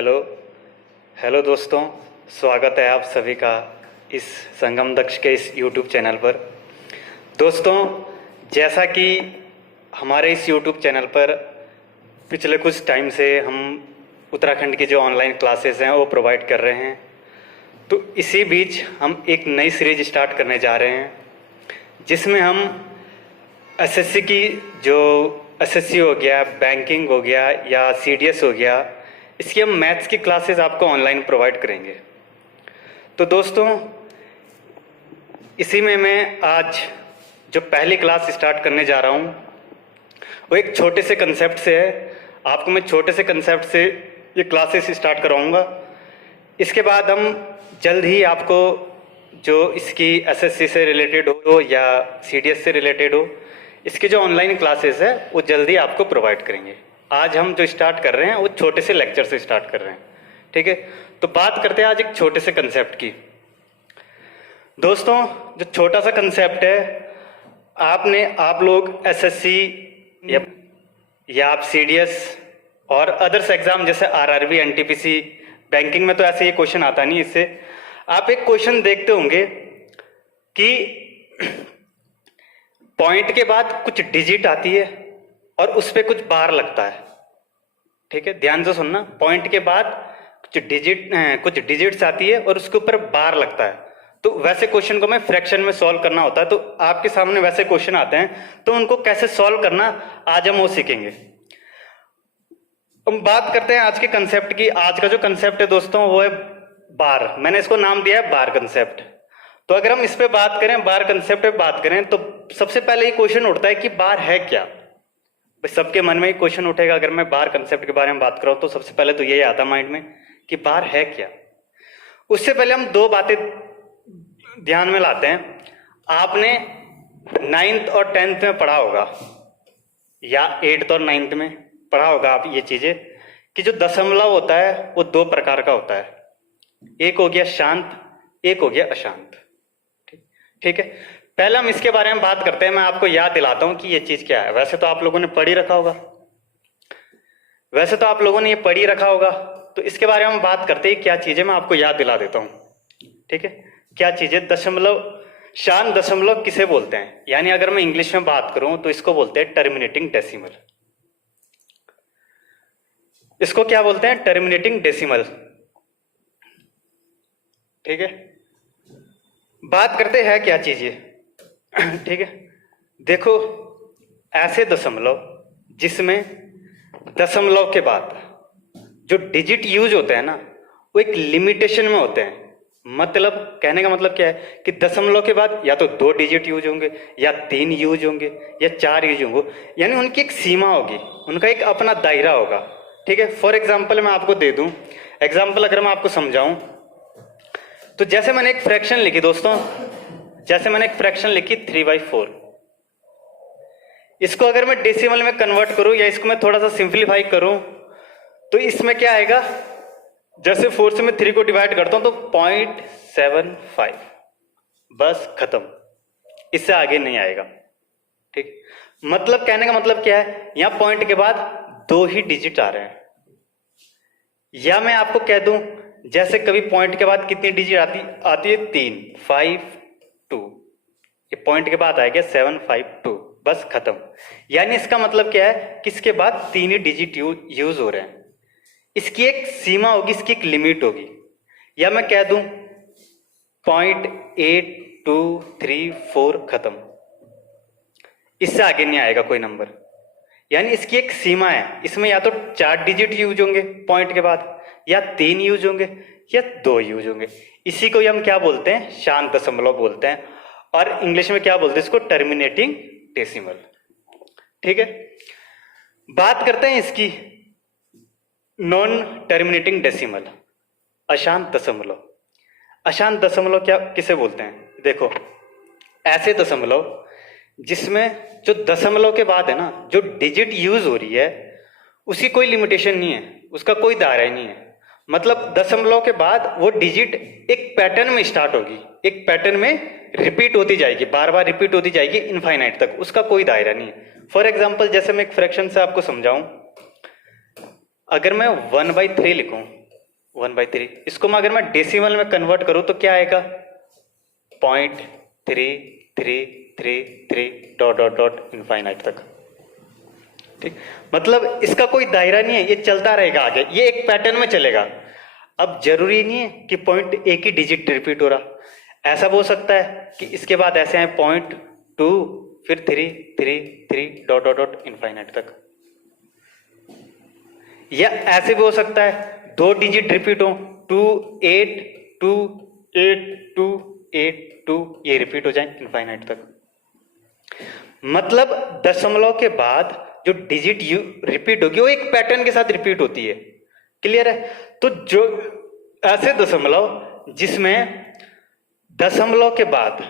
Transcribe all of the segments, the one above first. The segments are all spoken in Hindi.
हेलो हेलो दोस्तों, स्वागत है आप सभी का इस संगम दक्ष के इस यूट्यूब चैनल पर। दोस्तों, जैसा कि हमारे इस यूट्यूब चैनल पर पिछले कुछ टाइम से हम उत्तराखंड की जो ऑनलाइन क्लासेस हैं वो प्रोवाइड कर रहे हैं, तो इसी बीच हम एक नई सीरीज स्टार्ट करने जा रहे हैं जिसमें हम एसएससी की जो एसएससी हो गया, बैंकिंग हो गया या सीडीएस हो गया, इसकी हम मैथ्स की क्लासेस आपको ऑनलाइन प्रोवाइड करेंगे। तो दोस्तों, इसी में मैं आज जो पहली क्लास स्टार्ट करने जा रहा हूँ वो एक छोटे से कंसेप्ट से है। आपको मैं छोटे से कंसेप्ट से ये क्लासेस स्टार्ट कराऊंगा। इसके बाद हम जल्द ही आपको जो इसकी एसएससी से रिलेटेड हो या सीडीएस से रिलेटेड हो, इसकी जो ऑनलाइन क्लासेस है वो जल्दी आपको प्रोवाइड करेंगे। आज हम जो स्टार्ट कर रहे हैं वो छोटे से लेक्चर से स्टार्ट कर रहे हैं, ठीक है। तो बात करते हैं आज एक छोटे से कंसेप्ट की। दोस्तों, जो छोटा सा कंसेप्ट है, आप लोग एसएससी या आप सीडीएस और अदर्स एग्जाम जैसे आरआरबी, एनटीपीसी, बैंकिंग में तो ऐसे ये क्वेश्चन आता नहीं। इससे आप एक क्वेश्चन देखते होंगे कि पॉइंट के बाद कुछ डिजिट आती है और उस पर कुछ बार लगता है, ठीक है। ध्यान से सुनना, पॉइंट के बाद कुछ डिजिट्स आती है और उसके ऊपर बार लगता है। तो वैसे क्वेश्चन को मैं फ्रैक्शन में सॉल्व करना होता है। तो आपके सामने वैसे क्वेश्चन आते हैं, तो उनको कैसे सॉल्व करना आज हम वो सीखेंगे। हम बात करते हैं आज के कंसेप्ट की। आज का जो कंसेप्ट है दोस्तों वो है बार। मैंने इसको नाम दिया है बार कंसेप्ट। तो अगर हम इस पे बात करें, बार कंसेप्ट पे बात करें, तो सबसे पहले ये क्वेश्चन उठता है कि बार है क्या। सबके मन में ही क्वेश्चन उठेगा। अगर मैं बार कंसेप्ट के बारे में बात करूं तो सबसे पहले तो यही आता माइंड में कि बार है क्या। उससे पहले हम दो बातें ध्यान में लाते हैं। आपने 9th और 10th में पढ़ा होगा या 8th और 9th में पढ़ा होगा आप ये चीजें कि जो दशमलव होता है वो दो प्रकार का होता है। एक हो गया शांत, एक हो गया अशांत, ठीक है। पहले हम इसके बारे में बात करते हैं। मैं आपको याद दिलाता हूं कि ये चीज क्या है। वैसे तो आप लोगों ने पढ़ ही रखा होगा, तो इसके बारे में हम बात करते हैं क्या चीज है। मैं आपको याद दिला देता हूं, ठीक है। क्या चीज है दशमलव? शांत दशमलव किसे बोलते हैं? यानी अगर मैं इंग्लिश में बात करूं तो इसको बोलते हैं टर्मिनेटिंग डेसिमल। इसको क्या बोलते हैं? टर्मिनेटिंग डेसिमल, ठीक है। बात करते हैं क्या चीज है, ठीक है। देखो, ऐसे दशमलव जिसमें दशमलव के बाद जो डिजिट यूज होते हैं ना वो एक लिमिटेशन में होते हैं। मतलब कहने का मतलब क्या है कि दशमलव के बाद या तो 2 डिजिट यूज होंगे या 3 यूज होंगे या 4 यूज होंगे। यानी उनकी एक सीमा होगी, उनका एक अपना दायरा होगा, ठीक है। फॉर एग्जाम्पल मैं आपको दे दूं एग्जाम्पल, अगर मैं आपको समझाऊं तो जैसे मैंने एक फ्रैक्शन लिखी दोस्तों, जैसे मैंने एक फ्रैक्शन लिखी 3/4। इसको अगर मैं डेसिमल में कन्वर्ट करूं या इसको मैं थोड़ा सा सिंप्लीफाई करूं तो इसमें क्या आएगा? जैसे 4 से मैं 3 को डिवाइड करता हूं तो 0.75, बस खत्म। इससे आगे नहीं आएगा, ठीक। मतलब कहने का मतलब क्या है, यहां पॉइंट के बाद 2 ही डिजिट आ रहे हैं। या मैं आपको कह दूं, जैसे कभी पॉइंट के बाद कितनी डिजिट आती है? 3, 5, 2। ये पॉइंट के बाद आएगा 7, 5, 2, बस खत्म। यानी इसका मतलब क्या है कि इसके बाद 3 ही डिजिट यूज हो रहे हैं। इसकी एक सीमा होगी, इसकी एक लिमिट होगी। या मैं कह दूं 0.8234, खत्म। इससे आगे नहीं आएगा कोई नंबर। यानी इसकी एक सीमा है। इसमें या तो 4 डिजिट यूज होंगे पॉइंट के बाद, या 3 यूज होंगे, या 2 यूज होंगे। इसी को हम क्या बोलते हैं? शांत दशमलव बोलते हैं। और इंग्लिश में क्या बोलते हैं इसको? टर्मिनेटिंग डेसिमल, ठीक है। बात करते हैं इसकी नॉन टर्मिनेटिंग डेसिमल, अशांत दशमलव। अशांत दशमलव क्या किसे बोलते हैं? देखो, ऐसे दशमलव जिसमें जो दशमलव के बाद है ना, जो डिजिट यूज हो रही है उसकी कोई लिमिटेशन नहीं है, उसका कोई दायरा ही नहीं है। मतलब दशमलव के बाद वो डिजिट एक पैटर्न में स्टार्ट होगी, एक पैटर्न में रिपीट होती जाएगी, बार बार रिपीट होती जाएगी इनफाइनाइट तक, उसका कोई दायरा नहीं है। फॉर एग्जाम्पल, जैसे मैं एक फ्रैक्शन से आपको समझाऊं, अगर मैं 1/3 लिखूं 1/3। इसको मैं अगर मैं डेसिमल में कन्वर्ट करूं तो क्या आएगा? 0.3333 डॉट डॉट डॉट इनफाइनाइट तक। ठीक, मतलब इसका कोई दायरा नहीं है, ये चलता रहेगा आगे, ये एक पैटर्न में चलेगा। अब जरूरी नहीं है कि पॉइंट एक ही डिजिट रिपीट हो रहा, ऐसा भी हो सकता है कि इसके बाद ऐसे आए 0.2 फिर 333 डॉट डॉट डॉट इनफाइनाइट तक, या ऐसे भी हो सकता है 2 डिजिट रिपीट हो, 2828282 ये रिपीट हो जाए इनफाइनाइट तक। मतलब दशमलव के बाद जो डिजिट रिपीट होगी वो एक पैटर्न के साथ रिपीट होती है। क्लियर है? तो जो ऐसे दशमलव जिसमें दशमलव के बाद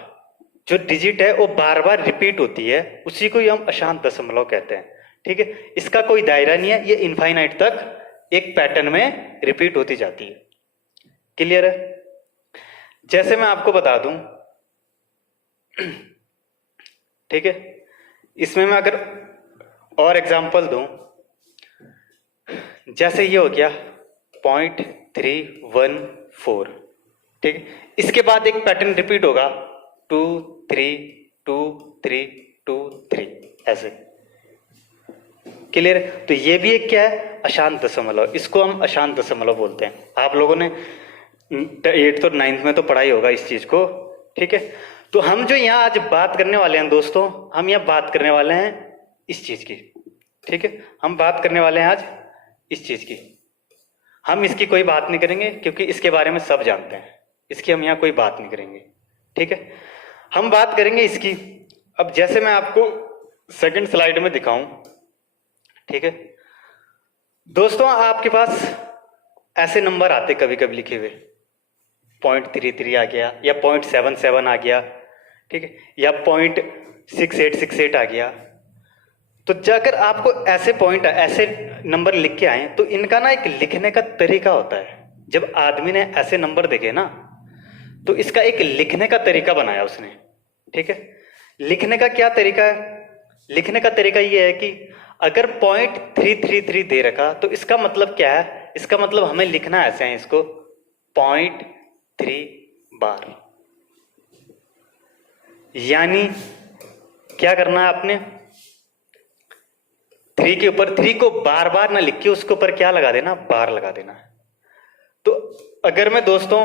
जो डिजिट है वो बार बार रिपीट होती है, उसी को ही हम अशांत दशमलव कहते हैं। ठीक है, इसका कोई दायरा नहीं है, ये इनफाइनाइट तक एक पैटर्न में रिपीट होती जाती है। क्लियर है? जैसे मैं आपको बता दूं, ठीक है, इसमें मैं अगर और एग्जांपल दूं, जैसे ये हो गया 0.314, ठीक है, इसके बाद एक पैटर्न रिपीट होगा 2 3 2 3 2 3 ऐसे। क्लियर है? तो ये भी एक क्या है? अशांत दशमलव, इसको हम अशांत दशमलव बोलते हैं। आप लोगों ने 8th और 9th में तो पढ़ाई होगा इस चीज को। ठीक है, तो हम जो यहाँ आज बात करने वाले हैं दोस्तों, हम यहाँ बात करने वाले हैं इस चीज की। ठीक है, हम बात करने वाले हैं आज इस चीज की। हम इसकी कोई बात नहीं करेंगे क्योंकि इसके बारे में सब जानते हैं, इसकी हम यहाँ कोई बात नहीं करेंगे। ठीक है, हम बात करेंगे इसकी। अब जैसे मैं आपको सेकंड स्लाइड में दिखाऊं, ठीक है दोस्तों, आपके पास ऐसे नंबर आते कभी कभी लिखे हुए, 0.33 आ गया या 0.77 आ गया, ठीक है, या 0.6868 आ गया। तो अगर आपको ऐसे पॉइंट ऐसे नंबर लिख के आए तो इनका ना एक लिखने का तरीका होता है। जब आदमी ने ऐसे नंबर देखे ना तो इसका एक लिखने का तरीका बनाया उसने। ठीक है, लिखने का क्या तरीका है? लिखने का तरीका ये है कि अगर 0.333 दे रखा तो इसका मतलब क्या है? इसका मतलब हमें लिखना ऐसे है इसको 0.3 बार। यानी क्या करना है आपने? 3 के ऊपर 3 को बार बार ना लिख के उसके ऊपर क्या लगा देना? बार लगा देना है। तो अगर मैं दोस्तों,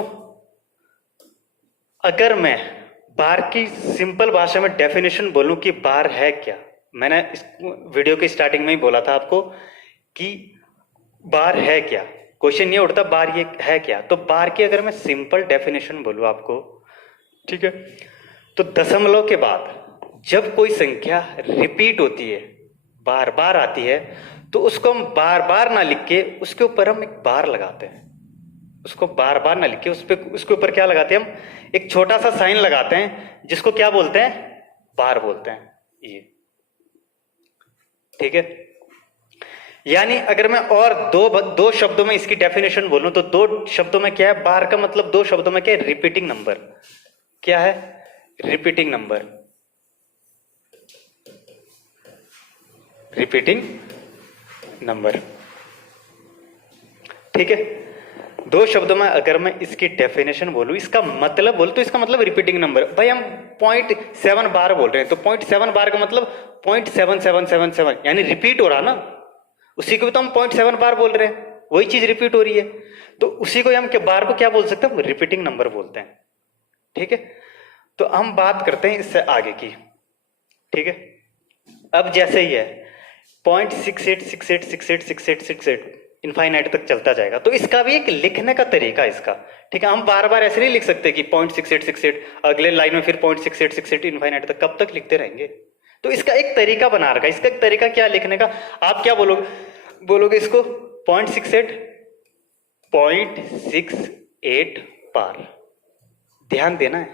अगर मैं बार की सिंपल भाषा में डेफिनेशन बोलूं कि बार है क्या, मैंने इस वीडियो की स्टार्टिंग में ही बोला था आपको कि बार है क्या, क्वेश्चन ये उठता बार ये है क्या। तो बार की अगर मैं सिंपल डेफिनेशन बोलूं आपको, ठीक है, तो दशमलव के बाद जब कोई संख्या रिपीट होती है, बार बार आती है, तो उसको हम बार बार ना लिख के उसके ऊपर हम एक बार लगाते हैं। उसको बार बार ना लिख के उसके ऊपर क्या लगाते हैं? हम एक छोटा सा साइन लगाते हैं जिसको क्या बोलते हैं? बार बोलते हैं ये। ठीक है, यानी अगर मैं और दो शब्दों में इसकी डेफिनेशन बोलूं तो 2 शब्दों में क्या है? बार का मतलब 2 शब्दों में क्या है? Repeating number. क्या है? Repeating number. Repeating number. ठीक है, 2 शब्दों में अगर मैं इसकी डेफिनेशन बोलूं, इसका मतलब बोलूं तो इसका मतलब रिपीटिंग नंबर। भाई हम 0.7 बार बोल रहे हैं तो 0.7 बार का मतलब 0.7777 यानी रिपीट हो रहा ना, उसी को भी तो हम 0.7 बार बोल रहे हैं, वही चीज रिपीट हो रही है। तो उसी को हम बार को क्या बोल सकते हैं? रिपीटिंग नंबर बोलते हैं। ठीक है, तो हम बात करते हैं इससे आगे की। ठीक है, अब जैसे ही है 0.6868686868 इनफाइनाइट तक चलता जाएगा, तो इसका भी एक लिखने का तरीका है इसका। ठीक है, हम बार बार ऐसे नहीं लिख सकते कि 0.6868 अगले लाइन में फिर 0.6868 इनफाइनाइट तक, कब तक लिखते रहेंगे? तो इसका एक तरीका बना रखा है। इसका एक तरीका क्या लिखने का? आप क्या बोलोगे इसको 0.68 0.68 बार। ध्यान देना है,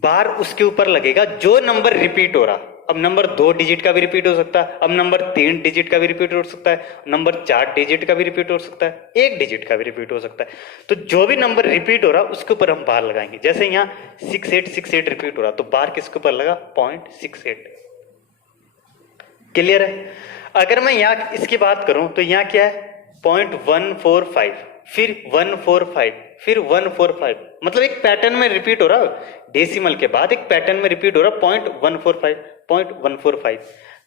बार उसके ऊपर लगेगा जो नंबर रिपीट हो रहा। अब नंबर 2 डिजिट का भी रिपीट हो सकता है, अब नंबर 3 डिजिट का भी रिपीट हो सकता है, नंबर 4 डिजिट का भी रिपीट हो सकता है, 1 डिजिट का भी रिपीट हो सकता है। तो जो भी नंबर रिपीट हो रहा उसके ऊपर हम बार लगाएंगे। जैसे यहाँ 6868 रिपीट हो रहा तो बार किसके ऊपर लगा? 0.68। क्लियर है? अगर मैं यहाँ इसकी बात करूं तो यहाँ क्या है? 0.145 फिर 145, फिर 145, मतलब एक पैटर्न में रिपीट हो रहा है, डेसिमल के बाद एक पैटर्न में रिपीट हो रहा है, 0.145, 0.145।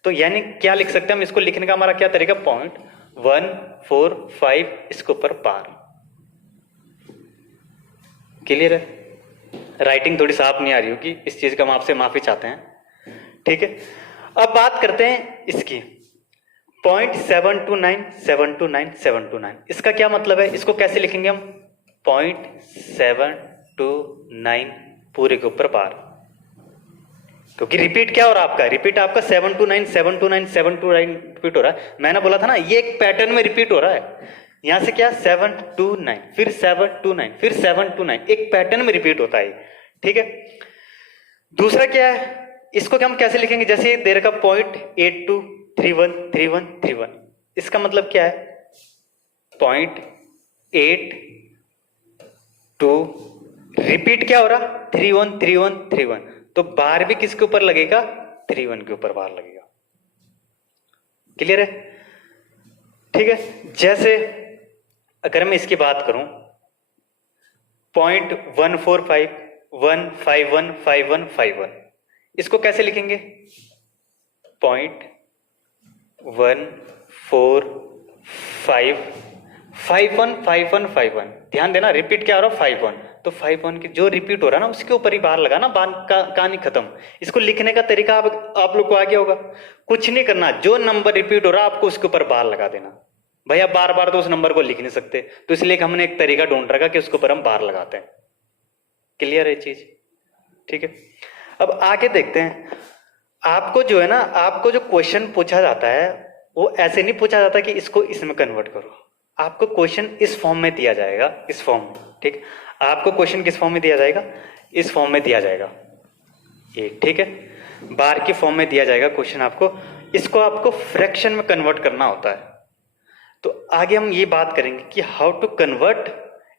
तो यानी क्या लिख सकते हैं हम इसको? लिखने का हमारा क्या तरीका? 0.145 इसके ऊपर बार। क्लियर है? राइटिंग थोड़ी साफ नहीं आ रही होगी, इस चीज का हम आपसे माफी चाहते हैं, ठीक है। अब बात करते हैं इसकी 0.729, 729, 729, इसका क्या मतलब है? इसको कैसे लिखेंगे हम? 0.729 पूरे के ऊपर बार, क्योंकि रिपीट क्या हो रहा है आपका? रिपीट आपका 729, 729, 729 रिपीट हो रहा है। मैंने बोला था ना ये एक पैटर्न में रिपीट हो रहा है। यहां से क्या? 729, फिर 729, फिर 729, एक पैटर्न में रिपीट होता है, ठीक है। दूसरा क्या है? इसको हम कैसे लिखेंगे? जैसे दे रखा 0.82313131, इसका मतलब क्या है? 0.82 रिपीट क्या हो रहा? 313131, तो बार भी किसके ऊपर लगेगा? 31 के ऊपर बार लगेगा। क्लियर है? ठीक है। जैसे अगर मैं इसकी बात करूं 0.145, 1515151, इसको कैसे लिखेंगे? 0.1455151, ध्यान देना रिपीट क्या हो रहा है? 51, तो 51 की जो रिपीट हो रहा है ना उसके ऊपर ही बार लगाना, बार का कहानी खत्म। इसको लिखने का तरीका आप लोग को आ गया होगा। कुछ नहीं करना, जो नंबर रिपीट हो रहा है आपको उसके ऊपर बार लगा देना। भैया बार बार तो उस नंबर को लिख नहीं सकते, तो इसलिए हमने एक तरीका ढूंढ रखा कि उसके ऊपर हम बार लगाते हैं। क्लियर है चीज? ठीक है। अब आगे देखते हैं। आपको जो है ना, आपको जो क्वेश्चन पूछा जाता है वो ऐसे नहीं पूछा जाता कि इसको इसमें कन्वर्ट करो। आपको क्वेश्चन इस फॉर्म में दिया जाएगा, इस फॉर्म में, ठीक। आपको क्वेश्चन किस फॉर्म में दिया जाएगा? इस फॉर्म में दिया जाएगा ये, ठीक है। बार की फॉर्म में दिया जाएगा क्वेश्चन आपको। इसको आपको फ्रैक्शन में कन्वर्ट करना होता है। तो आगे हम ये बात करेंगे कि how to convert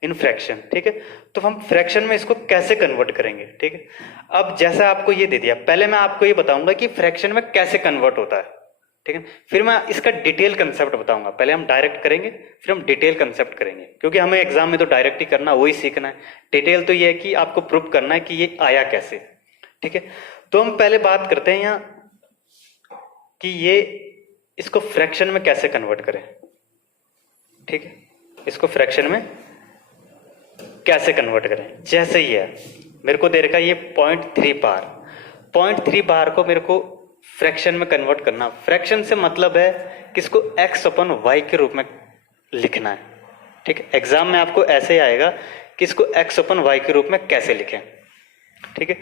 in fraction, ठीक है। तो हम फ्रैक्शन में इसको कैसे कन्वर्ट करेंगे, ठीक है। अब जैसा आपको ये दे दिया, पहले मैं आपको ये बताऊंगा कि फ्रैक्शन में कैसे कन्वर्ट होता है, ठीक है। फिर मैं इसका डिटेल कंसेप्ट बताऊंगा। पहले हम डायरेक्ट करेंगे, फिर हम डिटेल कंसेप्ट करेंगे, क्योंकि हमें एग्जाम में तो डायरेक्ट ही करना, वही सीखना है। डिटेल तो ये है कि आपको प्रूव करना है कि ये आया कैसे, ठीक है। तो हम पहले बात करते हैं यहाँ कि ये इसको फ्रैक्शन में कैसे कन्वर्ट करें, ठीक है। इसको फ्रैक्शन में कैसे कन्वर्ट करें? जैसे ही है मेरे को दे रखा ये 0.3 बार, 0.3 बार को मेरे को फ्रैक्शन में कन्वर्ट करना। फ्रैक्शन से मतलब है कि इसको x अपन y के रूप में लिखना है, ठीक है। एग्जाम में आपको ऐसे ही आएगा कि इसको x अपन y के रूप में कैसे लिखें, ठीक है।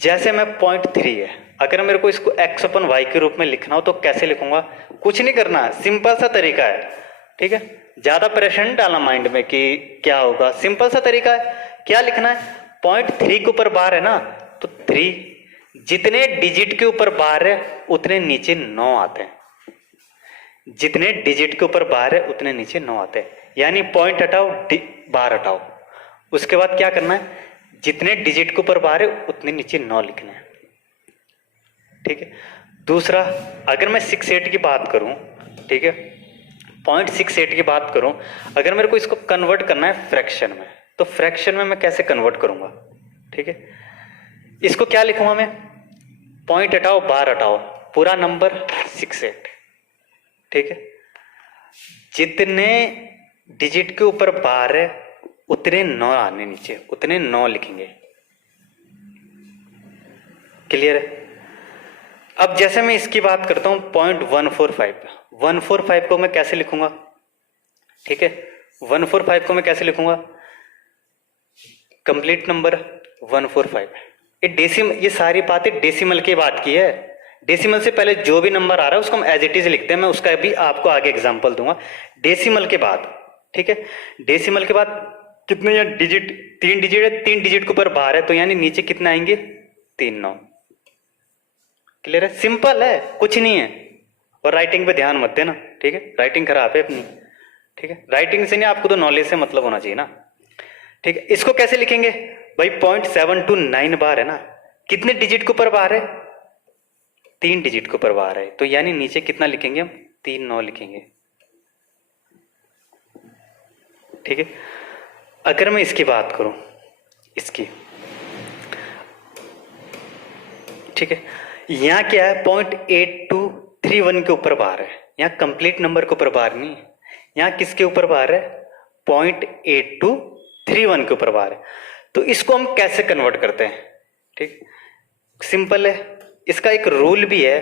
जैसे मैं 0.3 है, अगर मेरे को इसको x अपन y के रूप में लिखना हो तो कैसे लिखूंगा? कुछ नहीं करना, सिंपल सा तरीका है, ठीक है। ज्यादा प्रेशर नहीं डालना माइंड में कि क्या होगा, सिंपल सा तरीका है। क्या लिखना है? 0.3 के ऊपर बार है ना, तो 3, जितने डिजिट के ऊपर बार है उतने नीचे 9 आते हैं। जितने डिजिट के ऊपर बार है उतने नीचे 9 आते हैं। यानी पॉइंट हटाओ, बार हटाओ, उसके बाद क्या करना है? जितने डिजिट के ऊपर बार है उतने नीचे 9 लिखना है, ठीक है। दूसरा, अगर मैं 6.8 की बात करूं, ठीक है, 0.68 की बात करूं, अगर मेरे को इसको कन्वर्ट करना है फ्रैक्शन में, तो फ्रैक्शन में मैं कैसे कन्वर्ट करूंगा, ठीक है। इसको क्या लिखूंगा मैं? पॉइंट हटाओ, बार हटाओ, पूरा नंबर 68, ठीक है। जितने डिजिट के ऊपर बार है उतने 9 आने नीचे, उतने 9 लिखेंगे। क्लियर है? अब जैसे मैं इसकी बात करता हूं 0.145, 145 को मैं कैसे लिखूंगा, ठीक है। 145 को मैं कैसे लिखूंगा? Complete number 145। ये सारी बातें डेसिमल की बात की है। डेसिमल से पहले जो भी नंबर आ रहा है उसको हम एज इट इज लिखते हैं। मैं उसका भी आपको आगे एग्जांपल दूंगा। डेसिमल के बाद, ठीक है, डेसिमल के बाद कितने या डिजिट? 3 डिजिट है, 3 डिजिट के ऊपर बार है, तो यानी नीचे कितना आएंगे? 3 9। क्लियर है? सिंपल है, कुछ नहीं है। और राइटिंग पे ध्यान मत देना, ठीक है, राइटिंग खराब है अपनी, ठीक है। राइटिंग से नहीं, आपको तो नॉलेज से मतलब होना चाहिए ना, ठीक है। इसको कैसे लिखेंगे भाई? 0.729 बार है ना, कितने डिजिट के ऊपर बार है? 3 डिजिट के ऊपर बार है, तो यानी नीचे कितना लिखेंगे हम? 3 9 लिखेंगे, ठीक है। अगर मैं इसकी बात करूं, इसकी, ठीक है, यहाँ क्या है, 0.8231 के ऊपर बार है, यहाँ कंप्लीट नंबर के ऊपर बार नहीं है, यहाँ किसके ऊपर बार है, 0.8231 के ऊपर बार है। तो इसको हम कैसे कन्वर्ट करते हैं, ठीक, सिंपल है, इसका एक रूल भी है,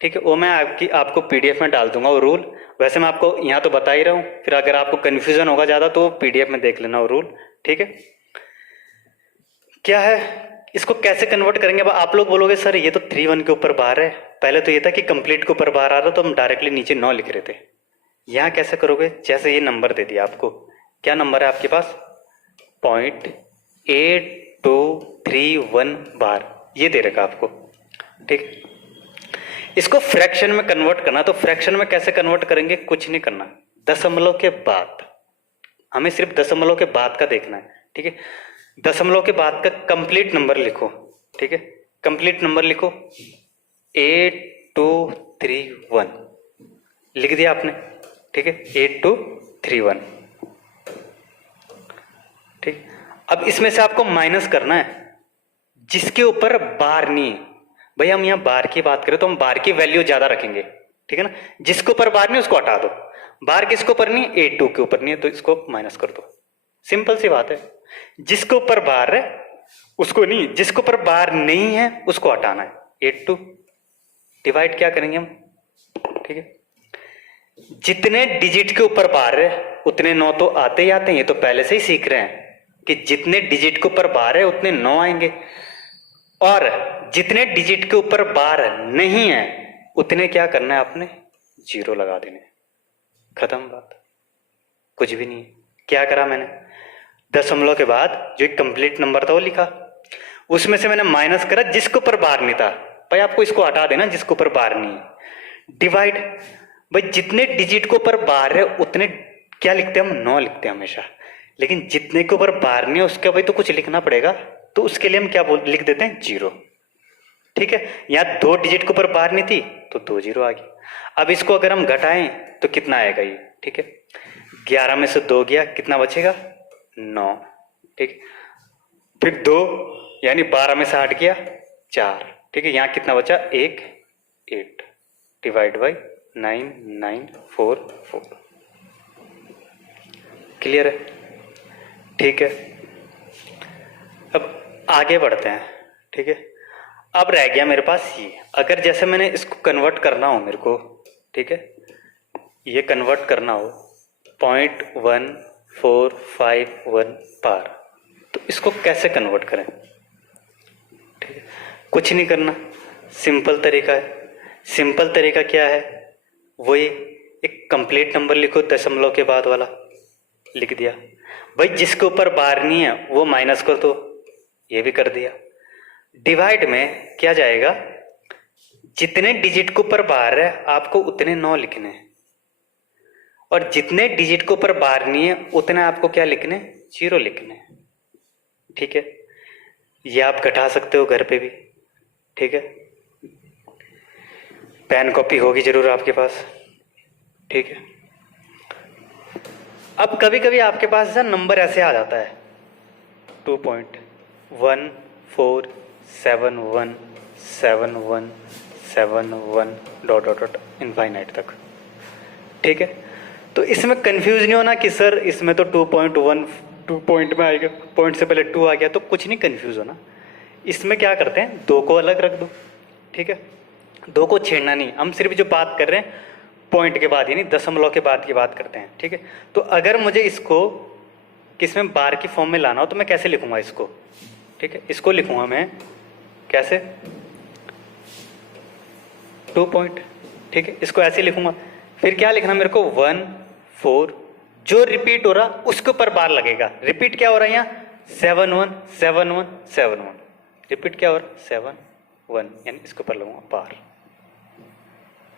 ठीक है, वो मैं आपको पीडीएफ में डाल दूंगा वो रूल। वैसे मैं आपको यहाँ तो बता ही रहा हूँ, फिर अगर आपको कन्फ्यूजन होगा ज़्यादा तो पीडीएफ में देख लेना वो रूल, ठीक है। क्या है, इसको कैसे कन्वर्ट करेंगे। अब आप लोग बोलोगे सर ये तो 3-1 के ऊपर बार है, पहले तो ये था कि कंप्लीट के ऊपर बार आ रहा तो हम डायरेक्टली नीचे 9 लिख रहे थे। यहाँ कैसे करोगे, जैसे ये नंबर दे दिया आपको, क्या नंबर है आपके पास, 0.8231 बार, ये दे रखा आपको, ठीक। इसको फ्रैक्शन में कन्वर्ट करना, तो फ्रैक्शन में कैसे कन्वर्ट करेंगे, कुछ नहीं करना, दशमलव के बाद, हमें सिर्फ दशमलव के बाद का देखना है, ठीक है। दशमलव के बाद का कंप्लीट नंबर लिखो, ठीक है, कंप्लीट नंबर लिखो 8231, लिख दिया आपने, ठीक है, 8231, ठीक। अब इसमें से आपको माइनस करना है जिसके ऊपर बार नहीं है। भाई हम यहाँ बार की बात करें तो हम बार की वैल्यू ज्यादा रखेंगे, ठीक है ना, जिसके ऊपर बार नहीं उसको हटा दो, बार किसके ऊपर नहीं, 82 के ऊपर नहीं है तो इसको माइनस कर दो, सिंपल सी बात है। जिसके ऊपर बार है उसको नहीं, जिसके ऊपर बार नहीं है उसको हटाना है, 82 डिवाइड क्या करेंगे हम, ठीक है, जितने डिजिट के ऊपर बार है उतने 9 तो आते ही आते हैं, ये तो पहले से ही सीख रहे हैं कि जितने डिजिट के ऊपर बार है उतने 9 आएंगे, और जितने डिजिट के ऊपर बार नहीं है उतने क्या करना है आपने, 0 लगा देने, खत्म बात, कुछ भी नहीं। क्या करा मैंने, दशमलव के बाद जो एक कंप्लीट नंबर था वो लिखा, उसमें से मैंने माइनस करा जिसके ऊपर बार नहीं था, भाई आपको इसको हटा देना जिसके ऊपर बार नहीं है, डिवाइड, भाई जितने डिजिट के ऊपर बार है उतने क्या लिखते हैं हम, 9 लिखते हैं हमेशा, लेकिन जितने के ऊपर बार नहीं है उसका भाई तो कुछ लिखना पड़ेगा, तो उसके लिए हम क्या लिख देते हैं, 0, ठीक है। यहाँ 2 डिजिट के ऊपर बार नहीं थी तो 2 0 आ गई। अब इसको अगर हम घटाएं तो कितना आएगा ये, ठीक है, 11 में से 2 गया, कितना बचेगा, 9, ठीक, फिर 2 यानी 12 में से 8 गया 4, ठीक है, यहाँ कितना बचा, 1 8 डिवाइड बाई 9 9 4 4, क्लियर है, ठीक है। अब आगे बढ़ते हैं, ठीक है। अब रह गया मेरे पास ये, अगर जैसे मैंने इसको कन्वर्ट करना हो मेरे को, ठीक है, ये कन्वर्ट करना हो 0.1451 बार, तो इसको कैसे कन्वर्ट करें, ठीक है, कुछ नहीं करना, सिंपल तरीका है। सिंपल तरीका क्या है, वही एक कंप्लीट नंबर लिखो, दशमलव के बाद वाला लिख दिया, भाई जिसके ऊपर बार नहीं है वो माइनस कर दो, ये भी कर दिया, डिवाइड में क्या जाएगा, जितने डिजिट के ऊपर बार है आपको उतने 9 लिखने हैं, और जितने डिजिट के ऊपर बार नहीं है उतने आपको क्या लिखने, 0 लिखने, ठीक है। ये आप घटा सकते हो घर पे भी, ठीक है, पेन कॉपी होगी जरूर आपके पास, ठीक है। अब कभी कभी आपके पास ऐसा नंबर ऐसे आ जाता है 2.14717171 डॉट डॉट डॉट इनफाइनाइट तक, ठीक है। तो इसमें कंफ्यूज नहीं होना कि सर इसमें तो 2.1 2 पॉइंट में आएगा, पॉइंट से पहले 2 आ गया, तो कुछ नहीं कंफ्यूज होना। इसमें क्या करते हैं, 2 को अलग रख दो, ठीक है, 2 को छेड़ना नहीं, हम सिर्फ जो बात कर रहे हैं पॉइंट के बाद, यानी दशमलव के बाद की बात करते हैं, ठीक है। तो अगर मुझे इसको किसमें बार की फॉर्म में लाना हो तो मैं कैसे लिखूंगा इसको, ठीक है, इसको लिखूंगा मैं कैसे, 2 पॉइंट, ठीक है, इसको ऐसे लिखूंगा। फिर क्या लिखना मेरे को, 1 4, जो रिपीट हो रहा उसके ऊपर बार लगेगा। रिपीट क्या हो रहा है यहाँ, 7 1 7 1 7 1, रिपीट क्या हो रहा है, 7 1, यानी इसके ऊपर लगूंगा बार,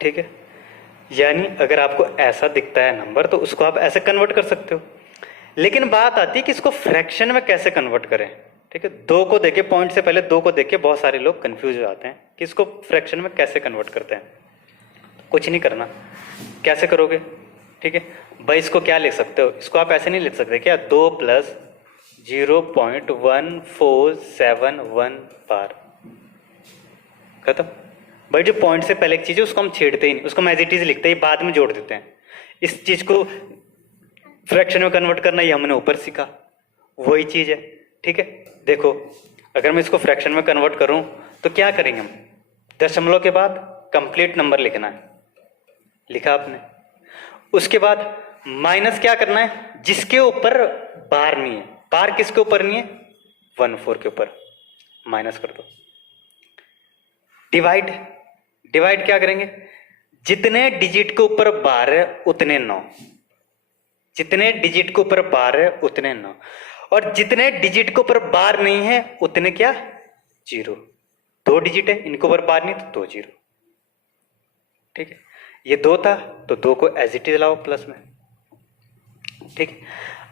ठीक है। यानी अगर आपको ऐसा दिखता है नंबर तो उसको आप ऐसे कन्वर्ट कर सकते हो, लेकिन बात आती है कि इसको फ्रैक्शन में कैसे कन्वर्ट करें, ठीक है। 2 को देखे, पॉइंट से पहले 2 को देखे बहुत सारे लोग कंफ्यूज हो जाते हैं कि इसको फ्रैक्शन में कैसे कन्वर्ट करते हैं। कुछ नहीं करना, कैसे करोगे, ठीक है भाई, इसको क्या लिख सकते हो, इसको आप ऐसे नहीं लिख सकते क्या, 2 प्लस 0.1471 बार, खत्म। भाई जो पॉइंट से पहले एक चीज है उसको हम छेड़ते ही नहीं, उसको हम एज इट इज लिखते हैं, बाद में जोड़ देते हैं। इस चीज को फ्रैक्शन में कन्वर्ट करना ये हमने ऊपर सीखा, वही चीज है। ठीक है, देखो अगर मैं इसको फ्रैक्शन में कन्वर्ट करूं तो क्या करेंगे हम, दशमलव के बाद कंप्लीट नंबर लिखना है, लिखा आपने। उसके बाद माइनस क्या करना है, जिसके ऊपर बार नहीं है, बार किसके ऊपर नहीं है, 14 के ऊपर, माइनस कर दो। डिवाइड, डिवाइड क्या करेंगे, जितने डिजिट के ऊपर बार है उतने 9, जितने डिजिट के ऊपर बार है उतने 9, और जितने डिजिट के ऊपर बार नहीं है उतने क्या, 0। 2 डिजिट है, इनके ऊपर बार नहीं तो 2 0। ठीक है, ये 2 था तो 2 को एज इट इज लाओ प्लस में। ठीक है,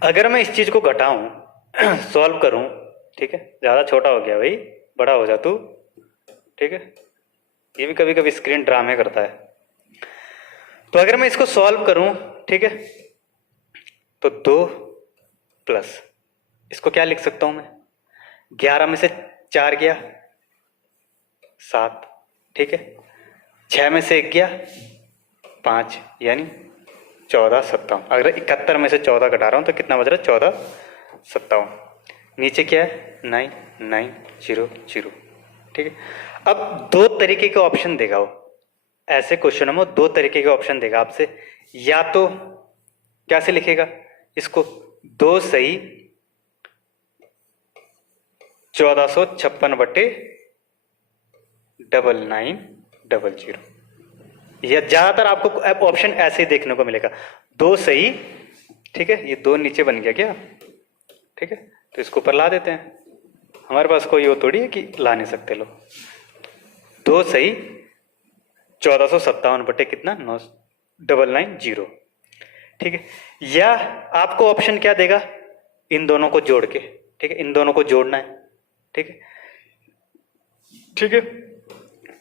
अगर मैं इस चीज को घटाऊं सॉल्व करूं, ठीक है, ज्यादा छोटा हो गया भाई, बड़ा हो जा तू। ठीक है, ये भी कभी कभी स्क्रीन ड्रामे करता है। तो अगर मैं इसको सॉल्व करूं, ठीक है, तो 2 प्लस, इसको क्या लिख सकता हूं मैं, 11 में से 4 गया 7, ठीक है, 6 में से 1 गया 5, यानी 14 57। अगर 71 में से 14 घटा रहा हूं तो कितना बच रहा है, 14 57। नीचे क्या है, 9 9 0 0। ठीक है, अब 2 तरीके के ऑप्शन देगा वो, ऐसे क्वेश्चन में 2 तरीके के ऑप्शन देगा आपसे, या तो कैसे लिखेगा इसको, 2 सही 1456/9900, या ज्यादातर आपको ऑप्शन ऐसे ही देखने को मिलेगा, 2 सही, ठीक है, ये 2 नीचे बन गया क्या, ठीक है, तो इसको ऊपर ला देते हैं, हमारे पास कोई वो थोड़ी है कि ला नहीं सकते लोग। 2 सही 1457 कितना 9990। ठीक है, या आपको ऑप्शन क्या देगा, इन दोनों को जोड़ के, ठीक है, इन दोनों को जोड़ना है। ठीक है, ठीक है,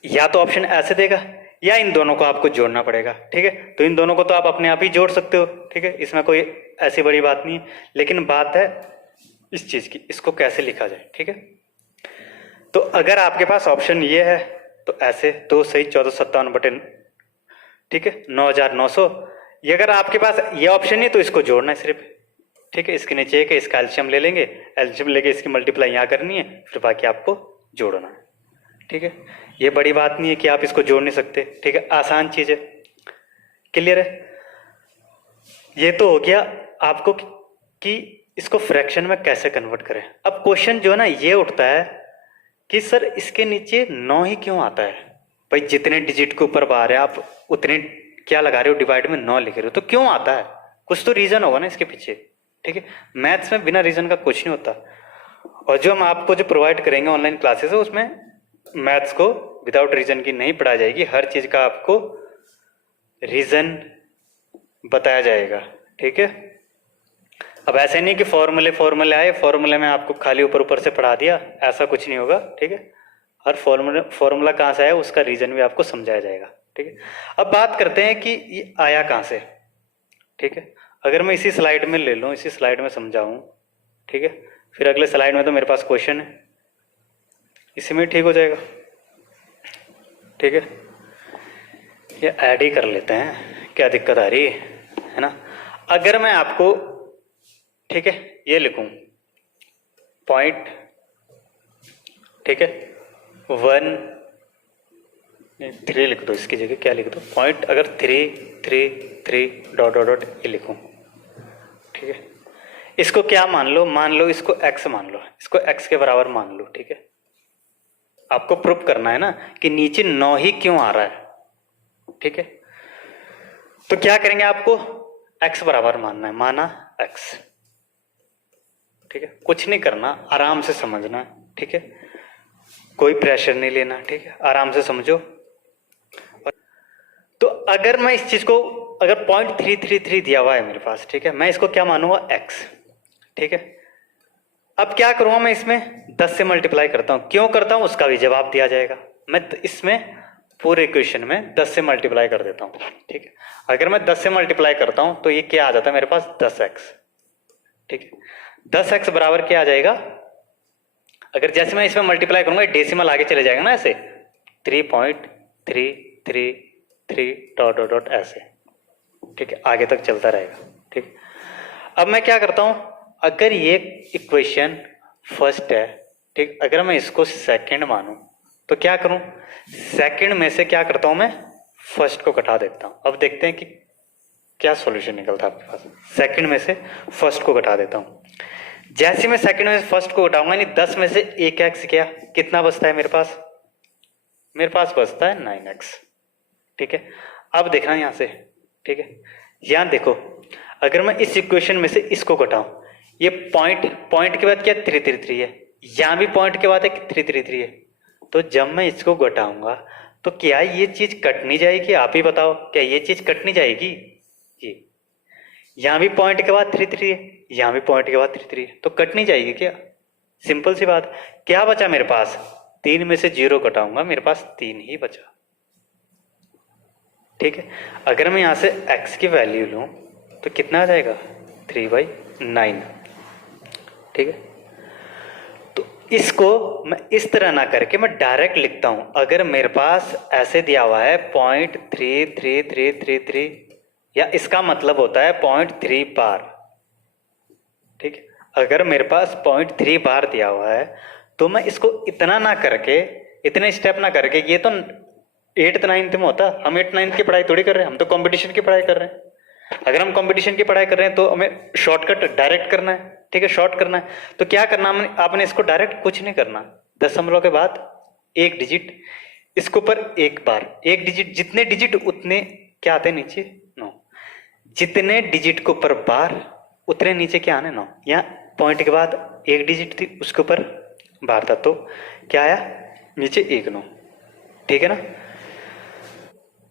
या तो ऑप्शन ऐसे देगा या इन दोनों को आपको जोड़ना पड़ेगा। ठीक है, तो इन दोनों को तो आप अपने आप ही जोड़ सकते हो। ठीक है, इसमें कोई ऐसी बड़ी बात नहीं है, लेकिन बात है इस चीज की, इसको कैसे लिखा जाए। ठीक है, तो अगर आपके पास ऑप्शन ये है तो ऐसे 2 सही 1457 ठीक है 9900, ये अगर आपके पास ये ऑप्शन नहीं तो इसको जोड़ना है सिर्फ। ठीक है, इसके नीचे एक है, इसका एलसीएम ले लेंगे, एलसीएम लेके इसकी मल्टीप्लाई यहाँ करनी है, फिर बाकी आपको जोड़ना है। ठीक है, ये बड़ी बात नहीं है कि आप इसको जोड़ नहीं सकते। ठीक है, आसान चीज है, क्लियर है। ये तो हो गया आपको कि इसको फ्रैक्शन में कैसे कन्वर्ट करें। अब क्वेश्चन जो है ना ये उठता है कि सर इसके नीचे 9 ही क्यों आता है, भाई जितने डिजिट के ऊपर बार है आप उतने क्या लगा रहे हो, डिवाइड में 9 लिख रहे हो, तो क्यों आता है, कुछ तो रीजन होगा ना इसके पीछे। ठीक है, मैथ्स में बिना रीजन का कुछ नहीं होता, और जो हम आपको जो प्रोवाइड करेंगे ऑनलाइन क्लासेस है उसमें मैथ्स को विदाउट रीजन की नहीं पढ़ाई जाएगी, हर चीज का आपको रीजन बताया जाएगा। ठीक है, अब ऐसे नहीं कि फॉर्मूले आए, फॉर्मूले में आपको खाली ऊपर ऊपर से पढ़ा दिया, ऐसा कुछ नहीं होगा। ठीक है, हर फॉर्मूला कहाँ से आया उसका रीजन भी आपको समझाया जाएगा। ठीक है, अब बात करते हैं कि ये आया कहाँ से। ठीक है, अगर मैं इसी स्लाइड में ले लूँ, इसी स्लाइड में समझाऊँ, ठीक है, फिर अगले स्लाइड में तो मेरे पास क्वेश्चन है, इसी में ठीक हो जाएगा। ठीक है, ये ऐड ही कर लेते हैं, क्या दिक्कत आ रही है ना। अगर मैं आपको, ठीक है, ये लिखूं पॉइंट, ठीक है 1 3 लिख दो, इसकी जगह क्या लिख दो, पॉइंट अगर 3 3 3 डॉट डॉट डॉट ये लिखूं। ठीक है, इसको क्या मान लो इसको x मान लो, इसको x के बराबर मान लो। ठीक है, आपको प्रूफ करना है ना कि नीचे 9 ही क्यों आ रहा है। ठीक है, तो क्या करेंगे, आपको x बराबर मानना है, माना x। ठीक है, कुछ नहीं करना, आराम से समझना। ठीक है, कोई प्रेशर नहीं लेना। ठीक है, आराम से समझो। तो अगर मैं इस चीज को, अगर 0.333 दिया हुआ है मेरे पास, ठीक है, मैं इसको क्या मानूंगा, x। ठीक है, अब क्या करूंगा, मैं इसमें 10 से मल्टीप्लाई करता हूं, क्यों करता हूं उसका भी जवाब दिया जाएगा। मैं इसमें पूरे इक्वेशन में 10 से मल्टीप्लाई कर देता हूँ, ठीक है। अगर मैं 10 से मल्टीप्लाई करता हूँ तो ये क्या आ जाता है मेरे पास 10x, ठीक है। 10x बराबर क्या आ जाएगा, अगर जैसे मैं इसमें मल्टीप्लाई करूंगा डेसिमल आगे चले जाएगा ना ऐसे 3.333 डॉट डॉट डॉट ऐसे, ठीक है, आगे तक चलता रहेगा, ठीक। अब मैं क्या करता हूं, अगर ये इक्वेशन फर्स्ट है, ठीक, अगर मैं इसको सेकंड मानूं तो क्या करूं, सेकंड में से क्या करता हूं मैं फर्स्ट को घटा देता हूं। अब देखते हैं कि क्या सॉल्यूशन निकलता है आपके पास। सेकंड में से फर्स्ट को घटा देता हूं। जैसे मैं सेकंड में से फर्स्ट को घटाऊंगा यानी 10 में से 1x क्या कितना बचता है मेरे पास बचता है 9x, ठीक है। अब देखना यहां से, ठीक है, यहां देखो, अगर मैं इस इक्वेशन में से इसको घटाऊं, ये पॉइंट के बाद क्या 333 है, यहां भी पॉइंट के बाद 333 है, तो जब मैं इसको घटाऊंगा तो क्या ये चीज कटनी जाएगी, आप ही बताओ, क्या ये चीज कटनी जाएगी, ये यहां भी पॉइंट के बाद 33 है, यहां भी पॉइंट के बाद 33 है, तो कटनी जाएगी क्या, सिंपल सी बात। क्या बचा मेरे पास, 3 में से 0 घटाऊंगा मेरे पास 3 ही बचा, ठीक है। अगर मैं यहां से x की वैल्यू लूं तो कितना आ जाएगा 3/9, ठीक है। तो इसको मैं इस तरह ना करके मैं डायरेक्ट लिखता हूं, अगर मेरे पास ऐसे दिया हुआ है 0.33333 या इसका मतलब होता है 0.3 बार, ठीक है। अगर मेरे पास 0.3 बार दिया हुआ है तो मैं इसको इतना ना करके, इतने स्टेप ना करके, ये तो 8th 9th में होता, हम 8th 9th की पढ़ाई थोड़ी कर रहे हैं, हम तो कंपटीशन की पढ़ाई कर रहे हैं। अगर हम कंपटीशन की पढ़ाई कर रहे हैं तो हमें शॉर्टकट डायरेक्ट करना है, ठीक है, शॉर्ट करना है। तो क्या करना, आपने इसको डायरेक्ट कुछ नहीं करना, दशमलव के बाद एक डिजिट, इसके ऊपर एक बार, एक डिजिट, जितने डिजिट उतने क्या आते हैं नीचे 9, जितने डिजिट के ऊपर बार उतने नीचे क्या आने 9, यहाँ पॉइंट के बाद एक डिजिट थी उसके ऊपर बार था, तो क्या आया नीचे 1 9, ठीक है ना।